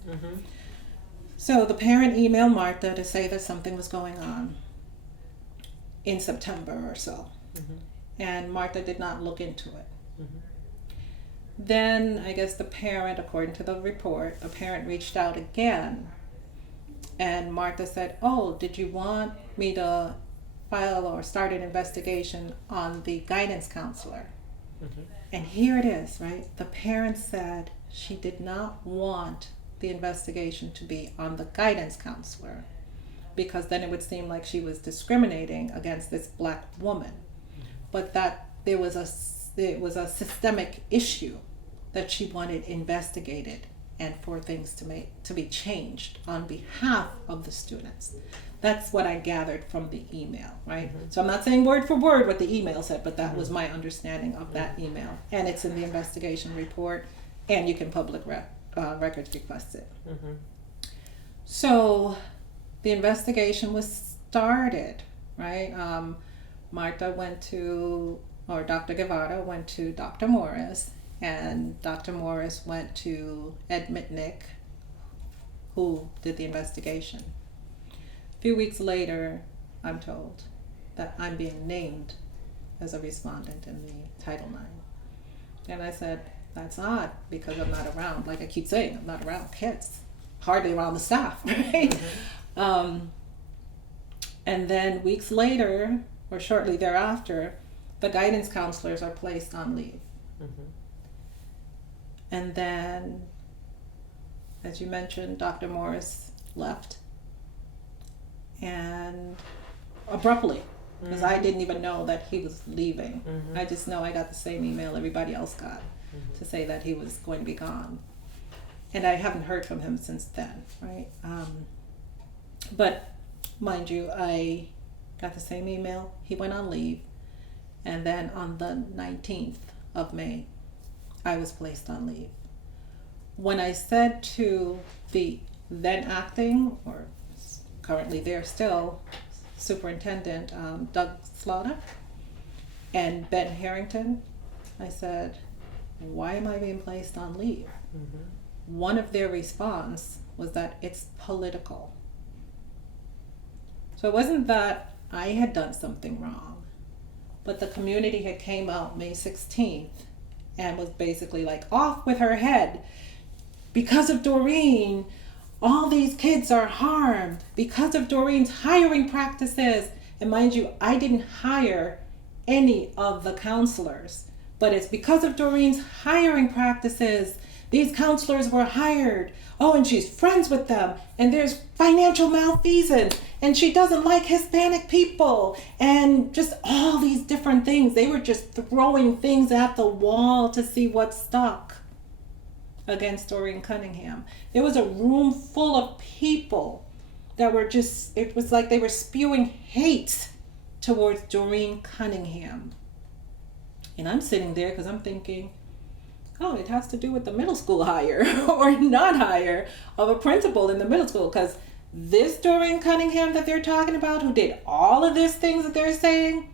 So the parent emailed Marta to say that something was going on in September or so. And Marta did not look into it. Then I guess the parent, according to the report, the parent reached out again, and Marta said, "Oh, did you want me to file or start an investigation on the guidance counselor?" And here it is, right? The parent said she did not want the investigation to be on the guidance counselor, because then it would seem like she was discriminating against this black woman, but that it was a systemic issue that she wanted investigated, and for things to be changed on behalf of the students. That's what I gathered from the email, right? So I'm not saying word for word what the email said, but that was my understanding of that email, and it's in the investigation report, and you can public records request it. So the investigation was started, right? Marta went to, or Dr. Guevara went to Dr. Morris, and Dr. Morris went to Ed Mitnick, who did the investigation. A few weeks later, I'm told that I'm being named as a respondent in the Title IX. And I said, that's odd, because I'm not around. Like I keep saying, I'm not around kids, hardly around the staff, right? And then weeks later, or shortly thereafter, the guidance counselors are placed on leave. And then, as you mentioned, Dr. Morris left, and abruptly, because I didn't even know that he was leaving. I just know I got the same email everybody else got to say that he was going to be gone. And I haven't heard from him since then, right? But mind you, I got the same email. He went on leave. And then on the 19th of May, I was placed on leave. When I said to the then acting, or currently there still, Superintendent Doug Slaughter and Ben Harrington, I said, why am I being placed on leave? One of their response was that it's political. So it wasn't that I had done something wrong, but the community had came out May 16th and was basically like, off with her head. Because of Doreen, all these kids are harmed. Because of Doreen's hiring practices. And mind you, I didn't hire any of the counselors, but it's because of Doreen's hiring practices. These counselors were hired. Oh, and she's friends with them. And there's financial malfeasance. And she doesn't like Hispanic people. And just all these different things. They were just throwing things at the wall to see what stuck against Doreen Cunningham. There was a room full of people that were just, it was like they were spewing hate towards Doreen Cunningham. And I'm sitting there because I'm thinking, oh, it has to do with the middle school hire or not hire of a principal in the middle school, because this Doreen Cunningham that they're talking about, who did all of these things that they're saying,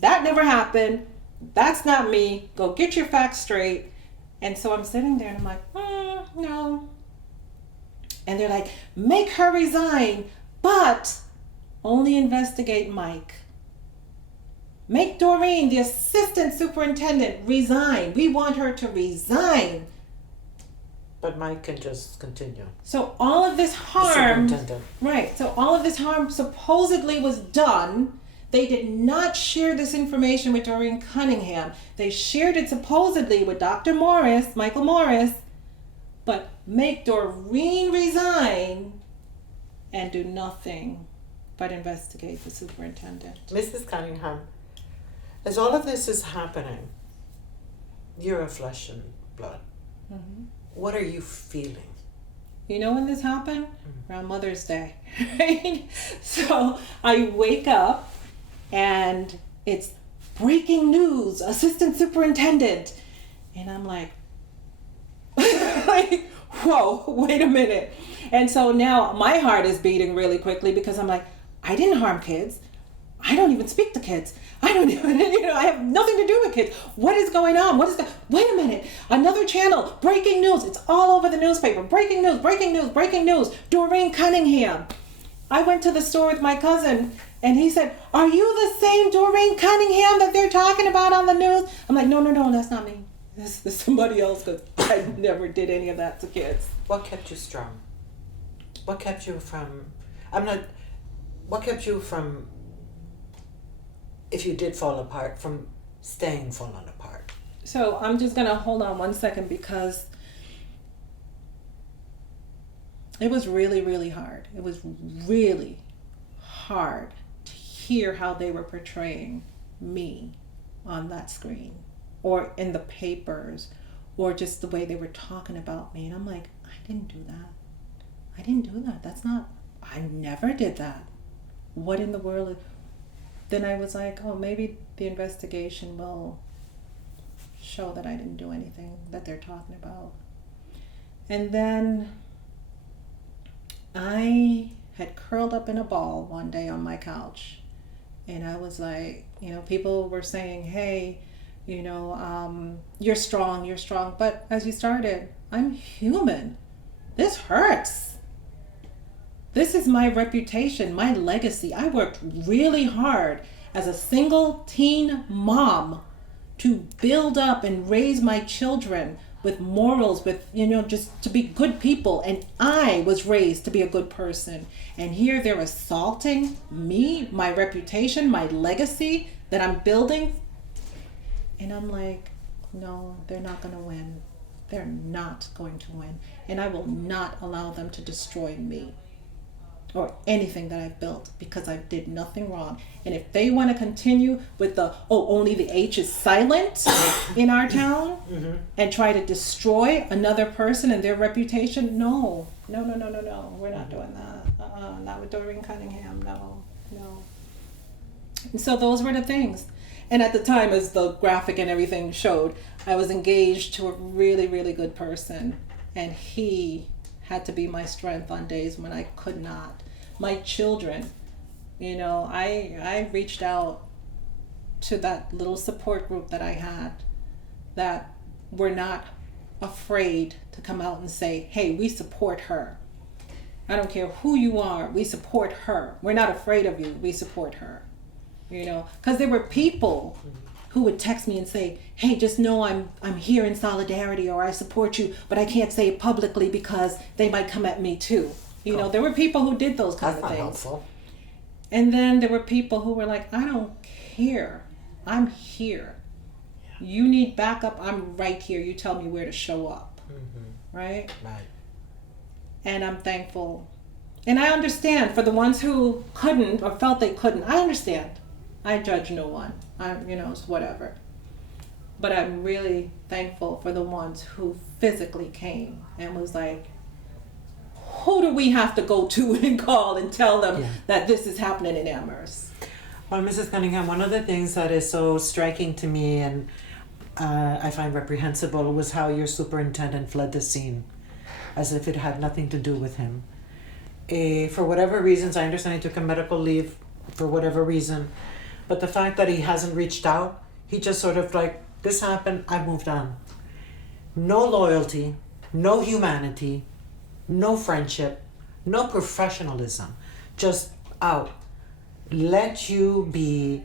that never happened. That's not me. Go get your facts straight. And so I'm sitting there and I'm like, no. And they're like, make her resign, but only investigate Mike. Make Doreen, the assistant superintendent, resign. We want her to resign. But Mike can just continue. So all of this harm, right, so all of this harm supposedly was done They did not share this information with Doreen Cunningham. They shared it supposedly with Dr. Morris, Michael Morris, but make Doreen resign and do nothing but investigate the superintendent. Mrs. Cunningham, as all of this is happening, you're a flesh and blood. Mm-hmm. What are you feeling? You know when this happened? Around Mother's Day, right? So I wake up and it's breaking news, assistant superintendent. And I'm like, like, whoa, wait a minute. And so now my heart is beating really quickly because I'm like, I didn't harm kids. I don't even speak to kids. I don't even, I have nothing to do with kids. What is going on? Wait a minute. Another channel, breaking news. It's all over the newspaper. Breaking news, breaking news, breaking news. Doreen Cunningham. I went to the store with my cousin and he said, are you the same Doreen Cunningham that they're talking about on the news? I'm like, no, that's not me. This is somebody else because I never did any of that to kids. What kept you strong? What kept you from, if you did fall apart, from staying fallen apart? So I'm just going to hold on 1 second because it was really, really hard. It was really hard to hear how they were portraying me on that screen or in the papers or just the way they were talking about me. And I'm like, I didn't do that. I never did that. What in the world? Then I was like, oh, maybe the investigation will show that I didn't do anything that they're talking about. And then I had curled up in a ball one day on my couch. And I was like, people were saying, hey, you're strong. But as you started, I'm human. This hurts. This is my reputation, my legacy. I worked really hard as a single teen mom to build up and raise my children with morals, with, just to be good people. And I was raised to be a good person. And here they're assaulting me, my reputation, my legacy that I'm building. And I'm like, no, they're not going to win. They're not going to win. And I will not allow them to destroy me or anything that I've built because I did nothing wrong. And if they want to continue with only the H is silent in our town and try to destroy another person and their reputation, no, we're not doing that. Not with Doreen Cunningham, no. And so those were the things. And at the time, as the graphic and everything showed, I was engaged to a really, really good person. And he had to be my strength on days when I could not. My children, I reached out to that little support group that I had that were not afraid to come out and say, hey, we support her. I don't care who you are, we support her. We're not afraid of you, we support her. Because there were people who would text me and say, hey, just know I'm here in solidarity, or I support you, but I can't say it publicly because they might come at me too. There were people who did those kind of things. Helpful. And then there were people who were like, I don't care. I'm here. Yeah. You need backup. I'm right here. You tell me where to show up. Right? Right. And I'm thankful. And I understand for the ones who couldn't or felt they couldn't. I understand. I judge no one. It's whatever. But I'm really thankful for the ones who physically came and was like, who do we have to go to and call and tell them that this is happening in Amherst? Well, Mrs. Cunningham, one of the things that is so striking to me and I find reprehensible was how your superintendent fled the scene as if it had nothing to do with him. For whatever reasons, I understand he took a medical leave for whatever reason, but the fact that he hasn't reached out, he just sort of like, this happened, I moved on. No loyalty, no humanity, no friendship, no professionalism, just out. Let you be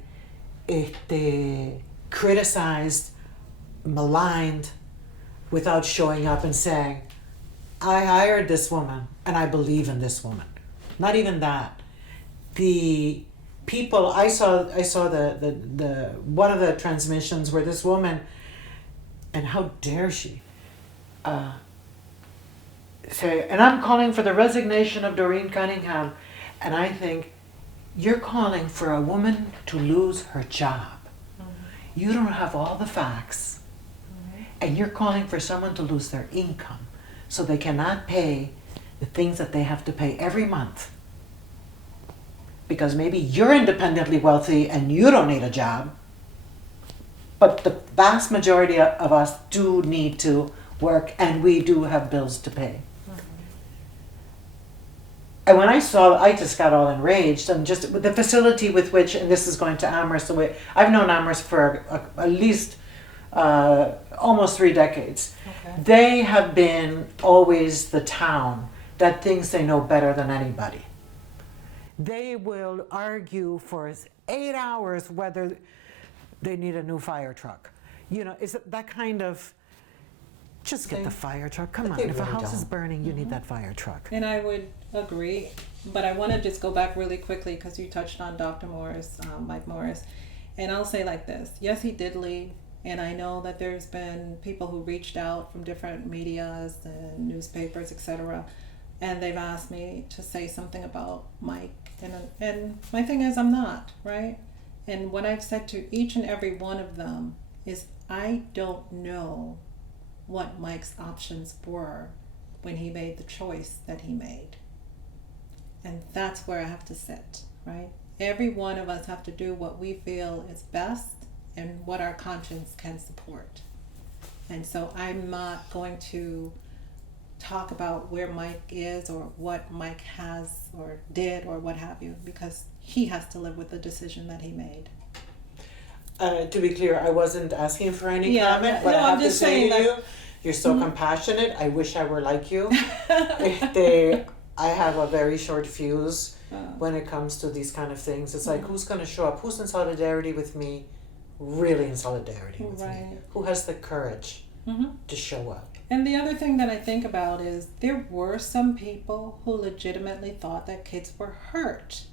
criticized, maligned, without showing up and saying, I hired this woman and I believe in this woman. Not even that. The people, I saw the one of the transmissions where this woman, and how dare she, say, and I'm calling for the resignation of Doreen Cunningham, and I think, you're calling for a woman to lose her job. You don't have all the facts, and you're calling for someone to lose their income so they cannot pay the things that they have to pay every month. Because maybe you're independently wealthy and you don't need a job, but the vast majority of us do need to work, and we do have bills to pay. And when I saw, I just got all enraged, and just with the facility with which, and this is going to Amherst, the way I've known Amherst for at least almost 3 decades. Okay. They have been always the town that thinks they know better than anybody. They will argue for 8 hours whether they need a new fire truck. You know, is it that kind of, just get the fire truck. Come on, if a house is burning, you need that fire truck. And I would agree, but I want to just go back really quickly because you touched on Dr. Morris, Mike Morris. And I'll say like this. Yes, he did leave. And I know that there's been people who reached out from different medias and newspapers, etc. And they've asked me to say something about Mike. And my thing is, I'm not, right? And what I've said to each and every one of them is, I don't know what Mike's options were when he made the choice that he made. And that's where I have to sit, right? Every one of us have to do what we feel is best and what our conscience can support. And so I'm not going to talk about where Mike is or what Mike has or did or what have you, because he has to live with the decision that he made. To be clear, I wasn't asking for any comment, but I have to say to you, you're so compassionate. I wish I were like you. I have a very short fuse when it comes to these kind of things. It's like, who's going to show up? Who's in solidarity with me? Really in solidarity with me? Who has the courage to show up? And the other thing that I think about is there were some people who legitimately thought that kids were hurt.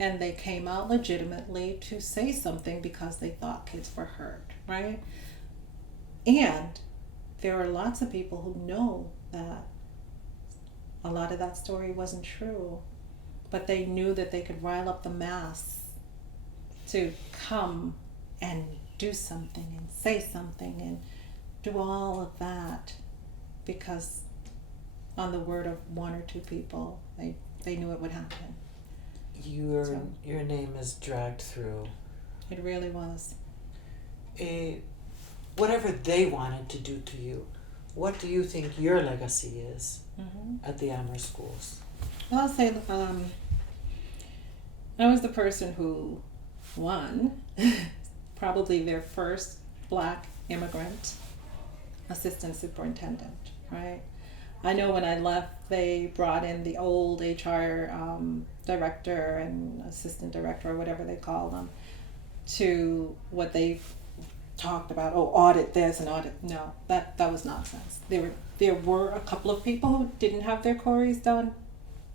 And they came out legitimately to say something because they thought kids were hurt, right? And there are lots of people who know that a lot of that story wasn't true, but they knew that they could rile up the mass to come and do something and say something and do all of that because on the word of 1 or 2 people, they knew it would happen. Your name is dragged through. It really was. Whatever they wanted to do to you, what do you think your legacy is at the Amherst schools? Well, I'll say I was the person who won probably their first Black immigrant assistant superintendent, right? I know when I left, they brought in the old HR director and assistant director or whatever they call them to what they talked about, audit this and audit. No, that was nonsense. There were a couple of people who didn't have their queries done,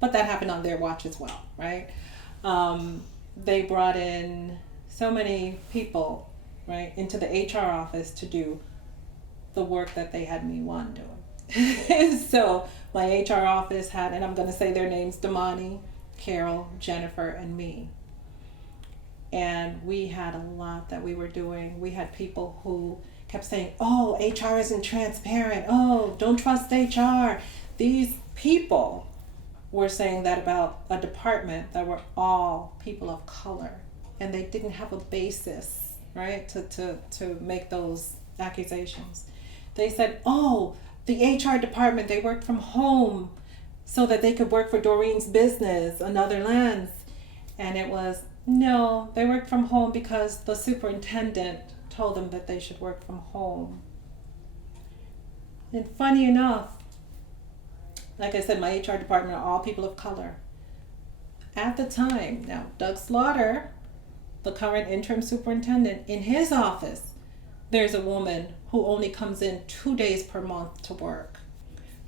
but that happened on their watch as well, right? They brought in so many people, right, into the HR office to do the work that they had me one doing. So my HR office had, and I'm going to say their names, Damani, Carol, Jennifer, and me. And we had a lot that we were doing. We had people who kept saying, oh, HR isn't transparent. Oh, don't trust HR. These people were saying that about a department that were all people of color. And they didn't have a basis, right, to make those accusations. They said, oh, the HR department, they worked from home so that they could work for Doreen's business, Another Lens. And it was, no, they worked from home because the superintendent told them that they should work from home. And funny enough, like I said, my HR department are all people of color. At the time, now Doug Slaughter, the current interim superintendent, in his office, there's a woman who only comes in 2 days per month to work.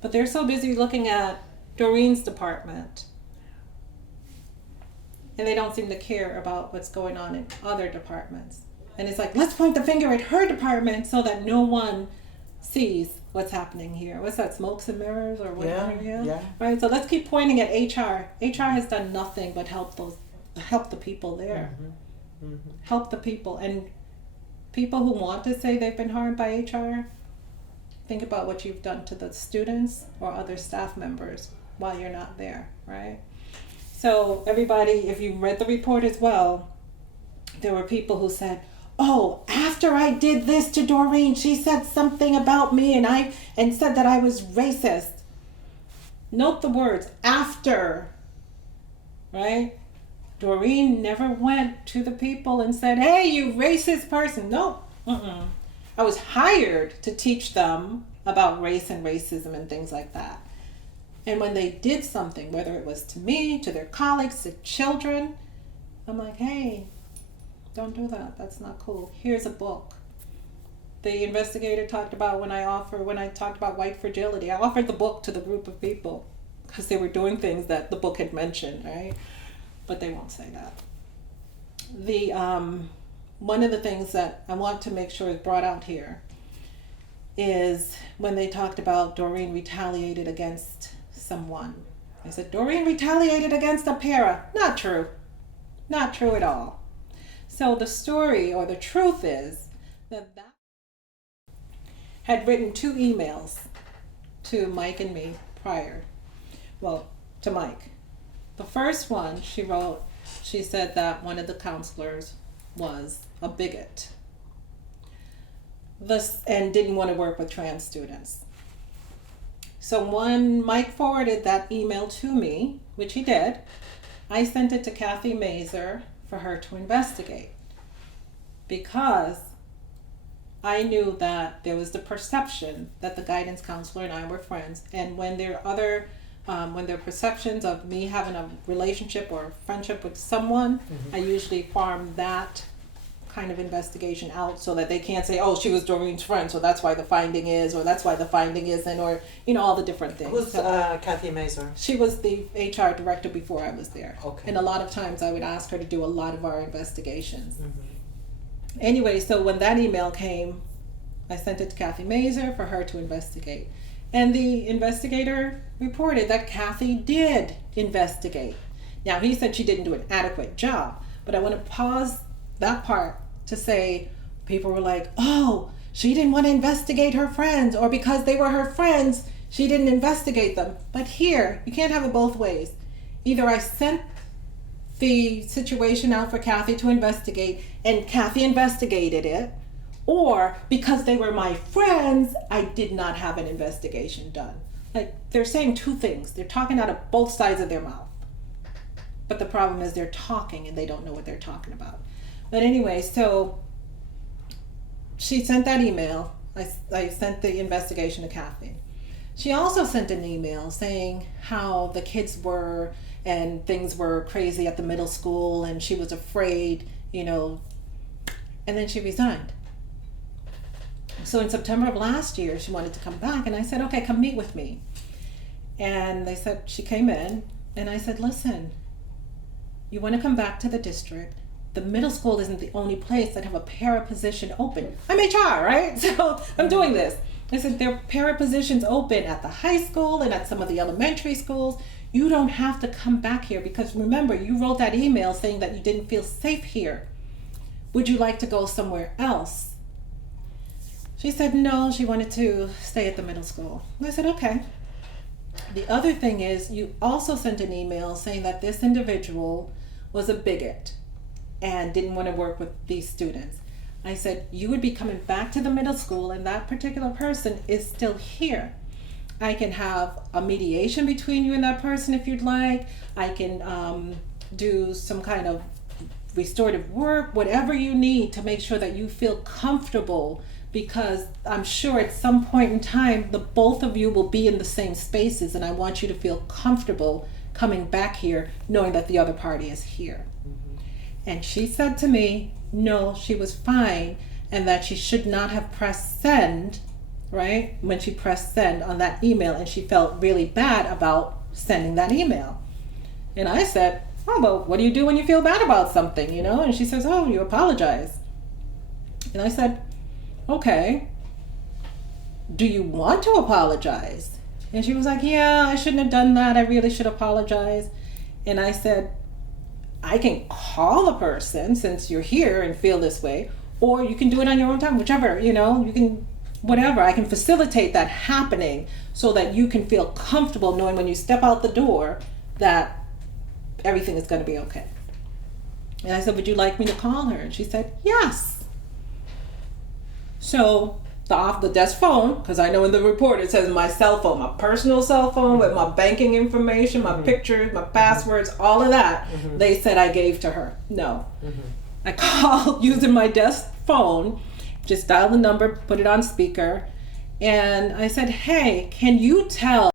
But they're so busy looking at Doreen's department and they don't seem to care about what's going on in other departments. And it's like, let's point the finger at her department so that no one sees what's happening here. What's that, smokes and mirrors or whatever? Yeah. Right. So let's keep pointing at HR. HR has done nothing but help the people there. Help the people. And people who want to say they've been harmed by HR, think about what you've done to the students or other staff members while you're not there, right? So everybody, if you read the report as well, there were people who said, oh, after I did this to Doreen, she said something about me and said that I was racist. Note the words, after, right? Doreen never went to the people and said, hey, you racist person. No, I was hired to teach them about race and racism and things like that. And when they did something, whether it was to me, to their colleagues, to children, I'm like, hey, don't do that. That's not cool. Here's a book. The investigator talked about when I talked about white fragility, I offered the book to the group of people because they were doing things that the book had mentioned, right? But they won't say that. The one of the things that I want to make sure is brought out here is when they talked about Doreen retaliated against someone. They said, Doreen retaliated against a para. Not true. Not true at all. So the story or the truth is that had written 2 emails to Mike and me prior. Well, to Mike. The first one she said that one of the counselors was a bigot and didn't want to work with trans students. So when Mike forwarded that email to me, which he did, I sent it to Kathy Mazur for her to investigate because I knew that there was the perception that the guidance counselor and I were friends, and when there are perceptions of me having a relationship or friendship with someone, I usually farm that kind of investigation out so that they can't say, oh, she was Doreen's friend, so that's why the finding is, or that's why the finding isn't, or, all the different things. Who's Kathy Mazur? She was the HR director before I was there. Okay. And a lot of times I would ask her to do a lot of our investigations. Anyway, so when that email came, I sent it to Kathy Mazur for her to investigate. And the investigator reported that Kathy did investigate. Now, he said she didn't do an adequate job, but I want to pause that part to say people were like, oh, she didn't want to investigate her friends, or because they were her friends, she didn't investigate them. But here, you can't have it both ways. Either I sent the situation out for Kathy to investigate, and Kathy investigated it, or because they were my friends, I did not have an investigation done. Like, they're saying 2 things. They're talking out of both sides of their mouth. But the problem is they're talking and they don't know what they're talking about. But anyway, so she sent that email. I sent the investigation to Kathy. She also sent an email saying how the kids were and things were crazy at the middle school and she was afraid, and then she resigned. So in September of last year, she wanted to come back, and I said, okay, come meet with me. And they said, she came in, and I said, listen, you want to come back to the district. The middle school isn't the only place that have a para position open. I'm HR, right? So I'm doing this. I said, there are para positions open at the high school and at some of the elementary schools. You don't have to come back here because remember, you wrote that email saying that you didn't feel safe here. Would you like to go somewhere else? She said no, she wanted to stay at the middle school. I said, okay. The other thing is you also sent an email saying that this individual was a bigot and didn't want to work with these students. I said, you would be coming back to the middle school and that particular person is still here. I can have a mediation between you and that person if you'd like. I can do some kind of restorative work, whatever you need to make sure that you feel comfortable, because I'm sure at some point in time, the both of you will be in the same spaces, and I want you to feel comfortable coming back here knowing that the other party is here. And she said to me, no, she was fine, and that she should not have pressed send, right? When she pressed send on that email, and she felt really bad about sending that email. And I said, oh, well, what do you do when you feel bad about something, you know? And she says, oh, you apologize. And I said, okay, do you want to apologize? And she was like, yeah, I shouldn't have done that. I really should apologize. And I said, I can call a person since you're here and feel this way, or you can do it on your own time, whichever, you know, you can, whatever. I can facilitate that happening so that you can feel comfortable knowing when you step out the door that everything is going to be okay. And I said, would you like me to call her? And she said, yes. So the off the desk phone, because I know in the report it says my cell phone, my personal cell phone with my banking information, my pictures, my passwords, all of that, they said I gave to her. No. I called using my desk phone, just dial the number, put it on speaker, and I said, hey, can you tell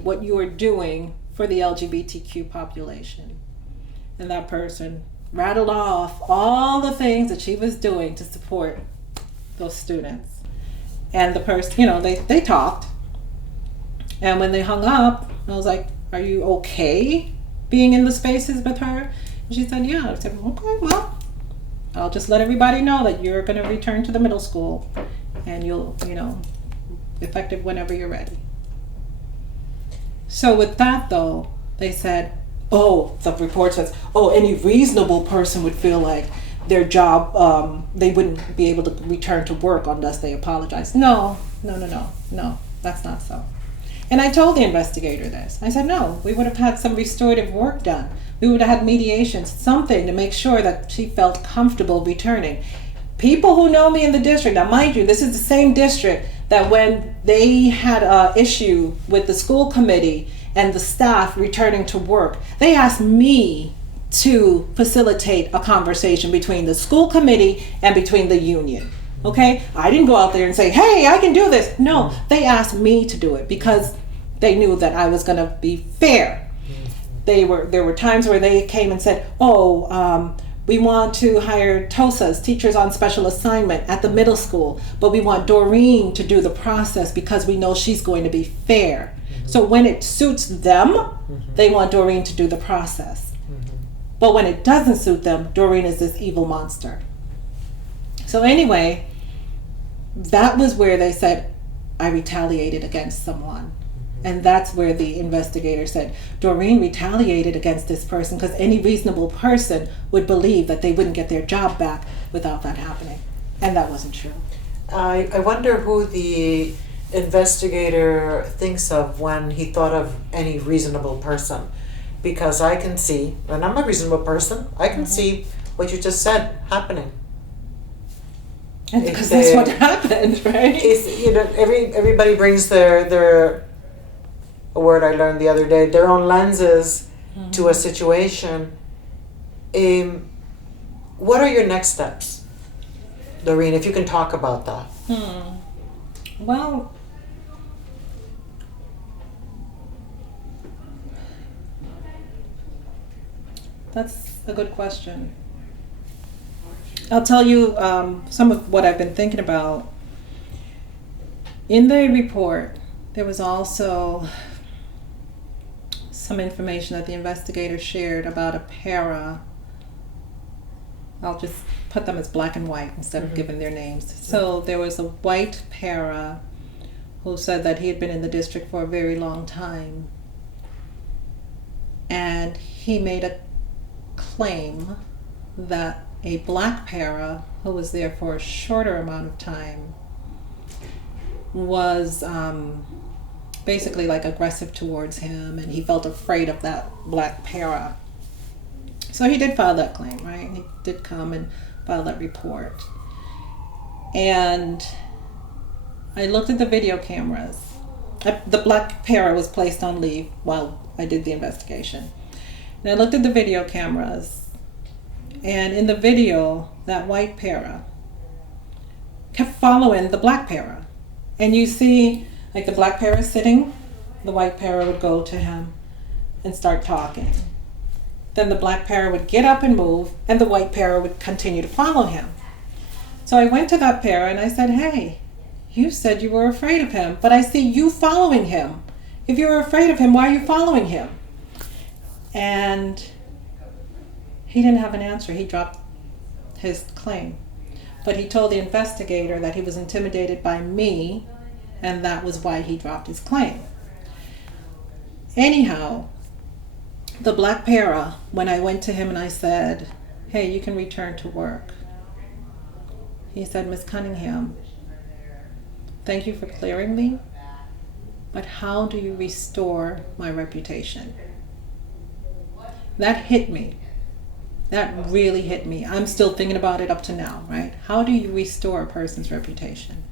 what you are doing for the LGBTQ population? And that person rattled off all the things that she was doing to support those students. And the person, you know, they talked. And when they hung up, I was like, are you okay being in the spaces with her? And she said, yeah. I said, okay, well, I'll just let everybody know that you're going to return to the middle school and you'll, you know, effective whenever you're ready. So with that though, they said, oh, the report says, oh, any reasonable person would feel like their job, they wouldn't be able to return to work unless they apologize. No, that's not so. And I told the investigator this. I said, no, we would have had some restorative work done. We would have had mediation, something to make sure that she felt comfortable returning. People who know me in the district, now mind you, this is the same district that when they had an issue with the school committee and the staff returning to work, they asked me to facilitate a conversation between the school committee and between the union. Okay? I didn't go out there and say, hey, I can do this. No, they asked me to do it because they knew that I was going to be fair. There were times where they came and said, we want to hire TOSAs, teachers on special assignment at the middle school, but we want Doreen to do the process because we know she's going to be fair. So when it suits them, they want Doreen to do the process. But when it doesn't suit them, Doreen is this evil monster. So anyway, that was where they said, I retaliated against someone. And that's where the investigator said, Doreen retaliated against this person because any reasonable person would believe that they wouldn't get their job back without that happening. And that wasn't true. I wonder who the investigator thinks of when he thought of any reasonable person. Because I can see, and I'm a reasonable person, I can see what you just said happening. And because that's what happened, right? It's, you know, everybody brings their a word I learned the other day, their own lenses to a situation. What are your next steps, Doreen, if you can talk about that? Well, that's a good question. I'll tell you some of what I've been thinking about. In the report, there was also some information that the investigator shared about a para. I'll just put them as black and white instead of giving their names. So there was a white para who said that he had been in the district for a very long time. And he made a claim that a black para who was there for a shorter amount of time was basically like aggressive towards him, and he felt afraid of that black para. So he did file that claim, right? He did come and file that report. And I looked at the video cameras. The black para was placed on leave while I did the investigation. And I looked at the video cameras, and in the video, that white para kept following the black para. And you see, like the black para sitting, the white para would go to him and start talking. Then the black para would get up and move, and the white para would continue to follow him. So I went to that para and I said, hey, you said you were afraid of him, but I see you following him. If you're afraid of him, why are you following him? And he didn't have an answer. He dropped his claim. But he told the investigator that he was intimidated by me, and that was why he dropped his claim. Anyhow, the black para, when I went to him and I said, hey, you can return to work, he said, Ms. Cunningham, thank you for clearing me, but how do you restore my reputation? That hit me. That really hit me. I'm still thinking about it up to now, right? How do you restore a person's reputation?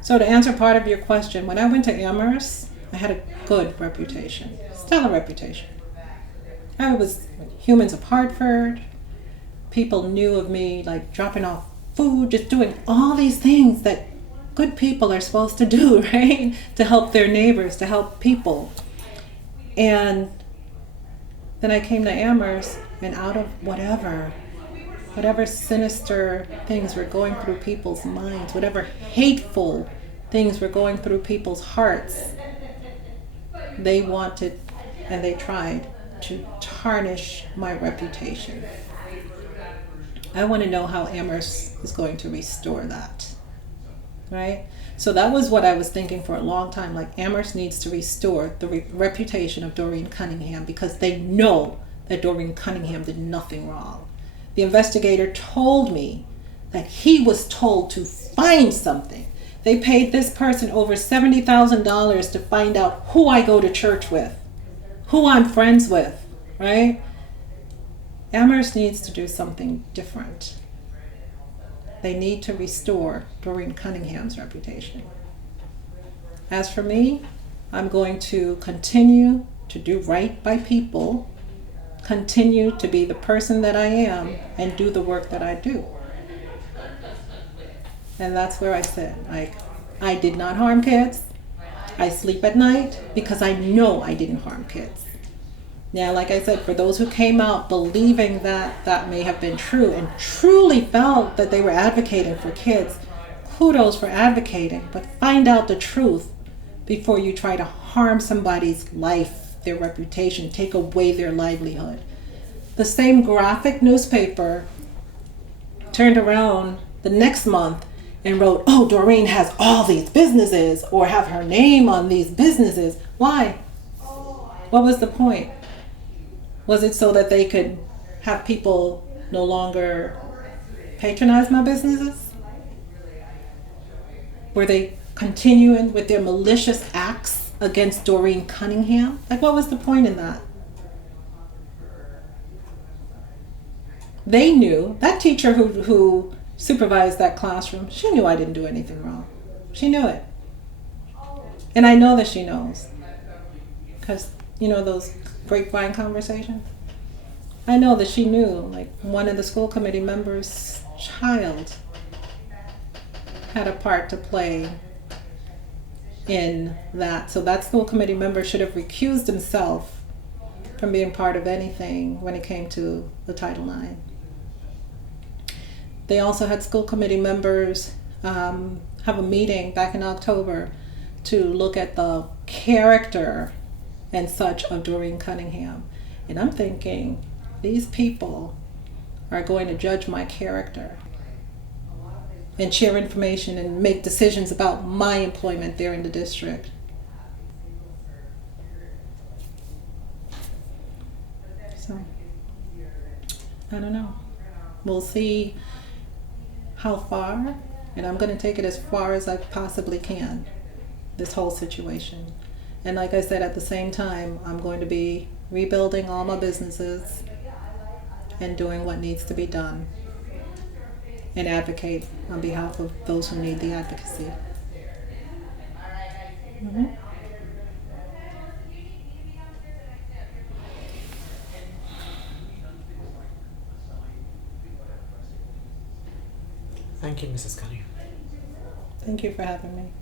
So to answer part of your question, when I went to Amherst, I had a good reputation, stellar reputation. I was Humans of Hartford. People knew of me like dropping off food, just doing all these things that good people are supposed to do, right? To help their neighbors, to help people. And then I came to Amherst, and out of whatever sinister things were going through people's minds, whatever hateful things were going through people's hearts, they wanted and they tried to tarnish my reputation. I want to know how Amherst is going to restore that, right? So that was what I was thinking for a long time, like Amherst needs to restore the reputation of Doreen Cunningham, because they know that Doreen Cunningham did nothing wrong. The investigator told me that he was told to find something. They paid this person over $70,000 to find out who I go to church with, who I'm friends with, right? Amherst needs to do something different. They need to restore Doreen Cunningham's reputation. As for me, I'm going to continue to do right by people, continue to be the person that I am, and do the work that I do. And that's where I sit. Like, I did not harm kids. I sleep at night because I know I didn't harm kids. Now, like I said, for those who came out believing that that may have been true and truly felt that they were advocating for kids, kudos for advocating, but find out the truth before you try to harm somebody's life, their reputation, take away their livelihood. The same graphic newspaper turned around the next month and wrote, oh, Doreen has all these businesses, or have her name on these businesses. Why? What was the point? Was it so that they could have people no longer patronize my businesses? Were they continuing with their malicious acts against Doreen Cunningham? Like, what was the point in that? They knew, that teacher who supervised that classroom, she knew I didn't do anything wrong. She knew it. And I know that she knows. Because, you know, those grapevine conversations? I know that she knew, like, one of the school committee members' child had a part to play in that. So that school committee member should have recused himself from being part of anything when it came to the Title IX. They also had school committee members have a meeting back in October to look at the character and such of Doreen Cunningham. And I'm thinking, these people are going to judge my character and share information and make decisions about my employment there in the district. So, I don't know. We'll see how far, and I'm going to take it as far as I possibly can, this whole situation. And like I said, at the same time, I'm going to be rebuilding all my businesses and doing what needs to be done and advocate on behalf of those who need the advocacy. Mm-hmm. Thank you, Mrs. Cunningham. Thank you for having me.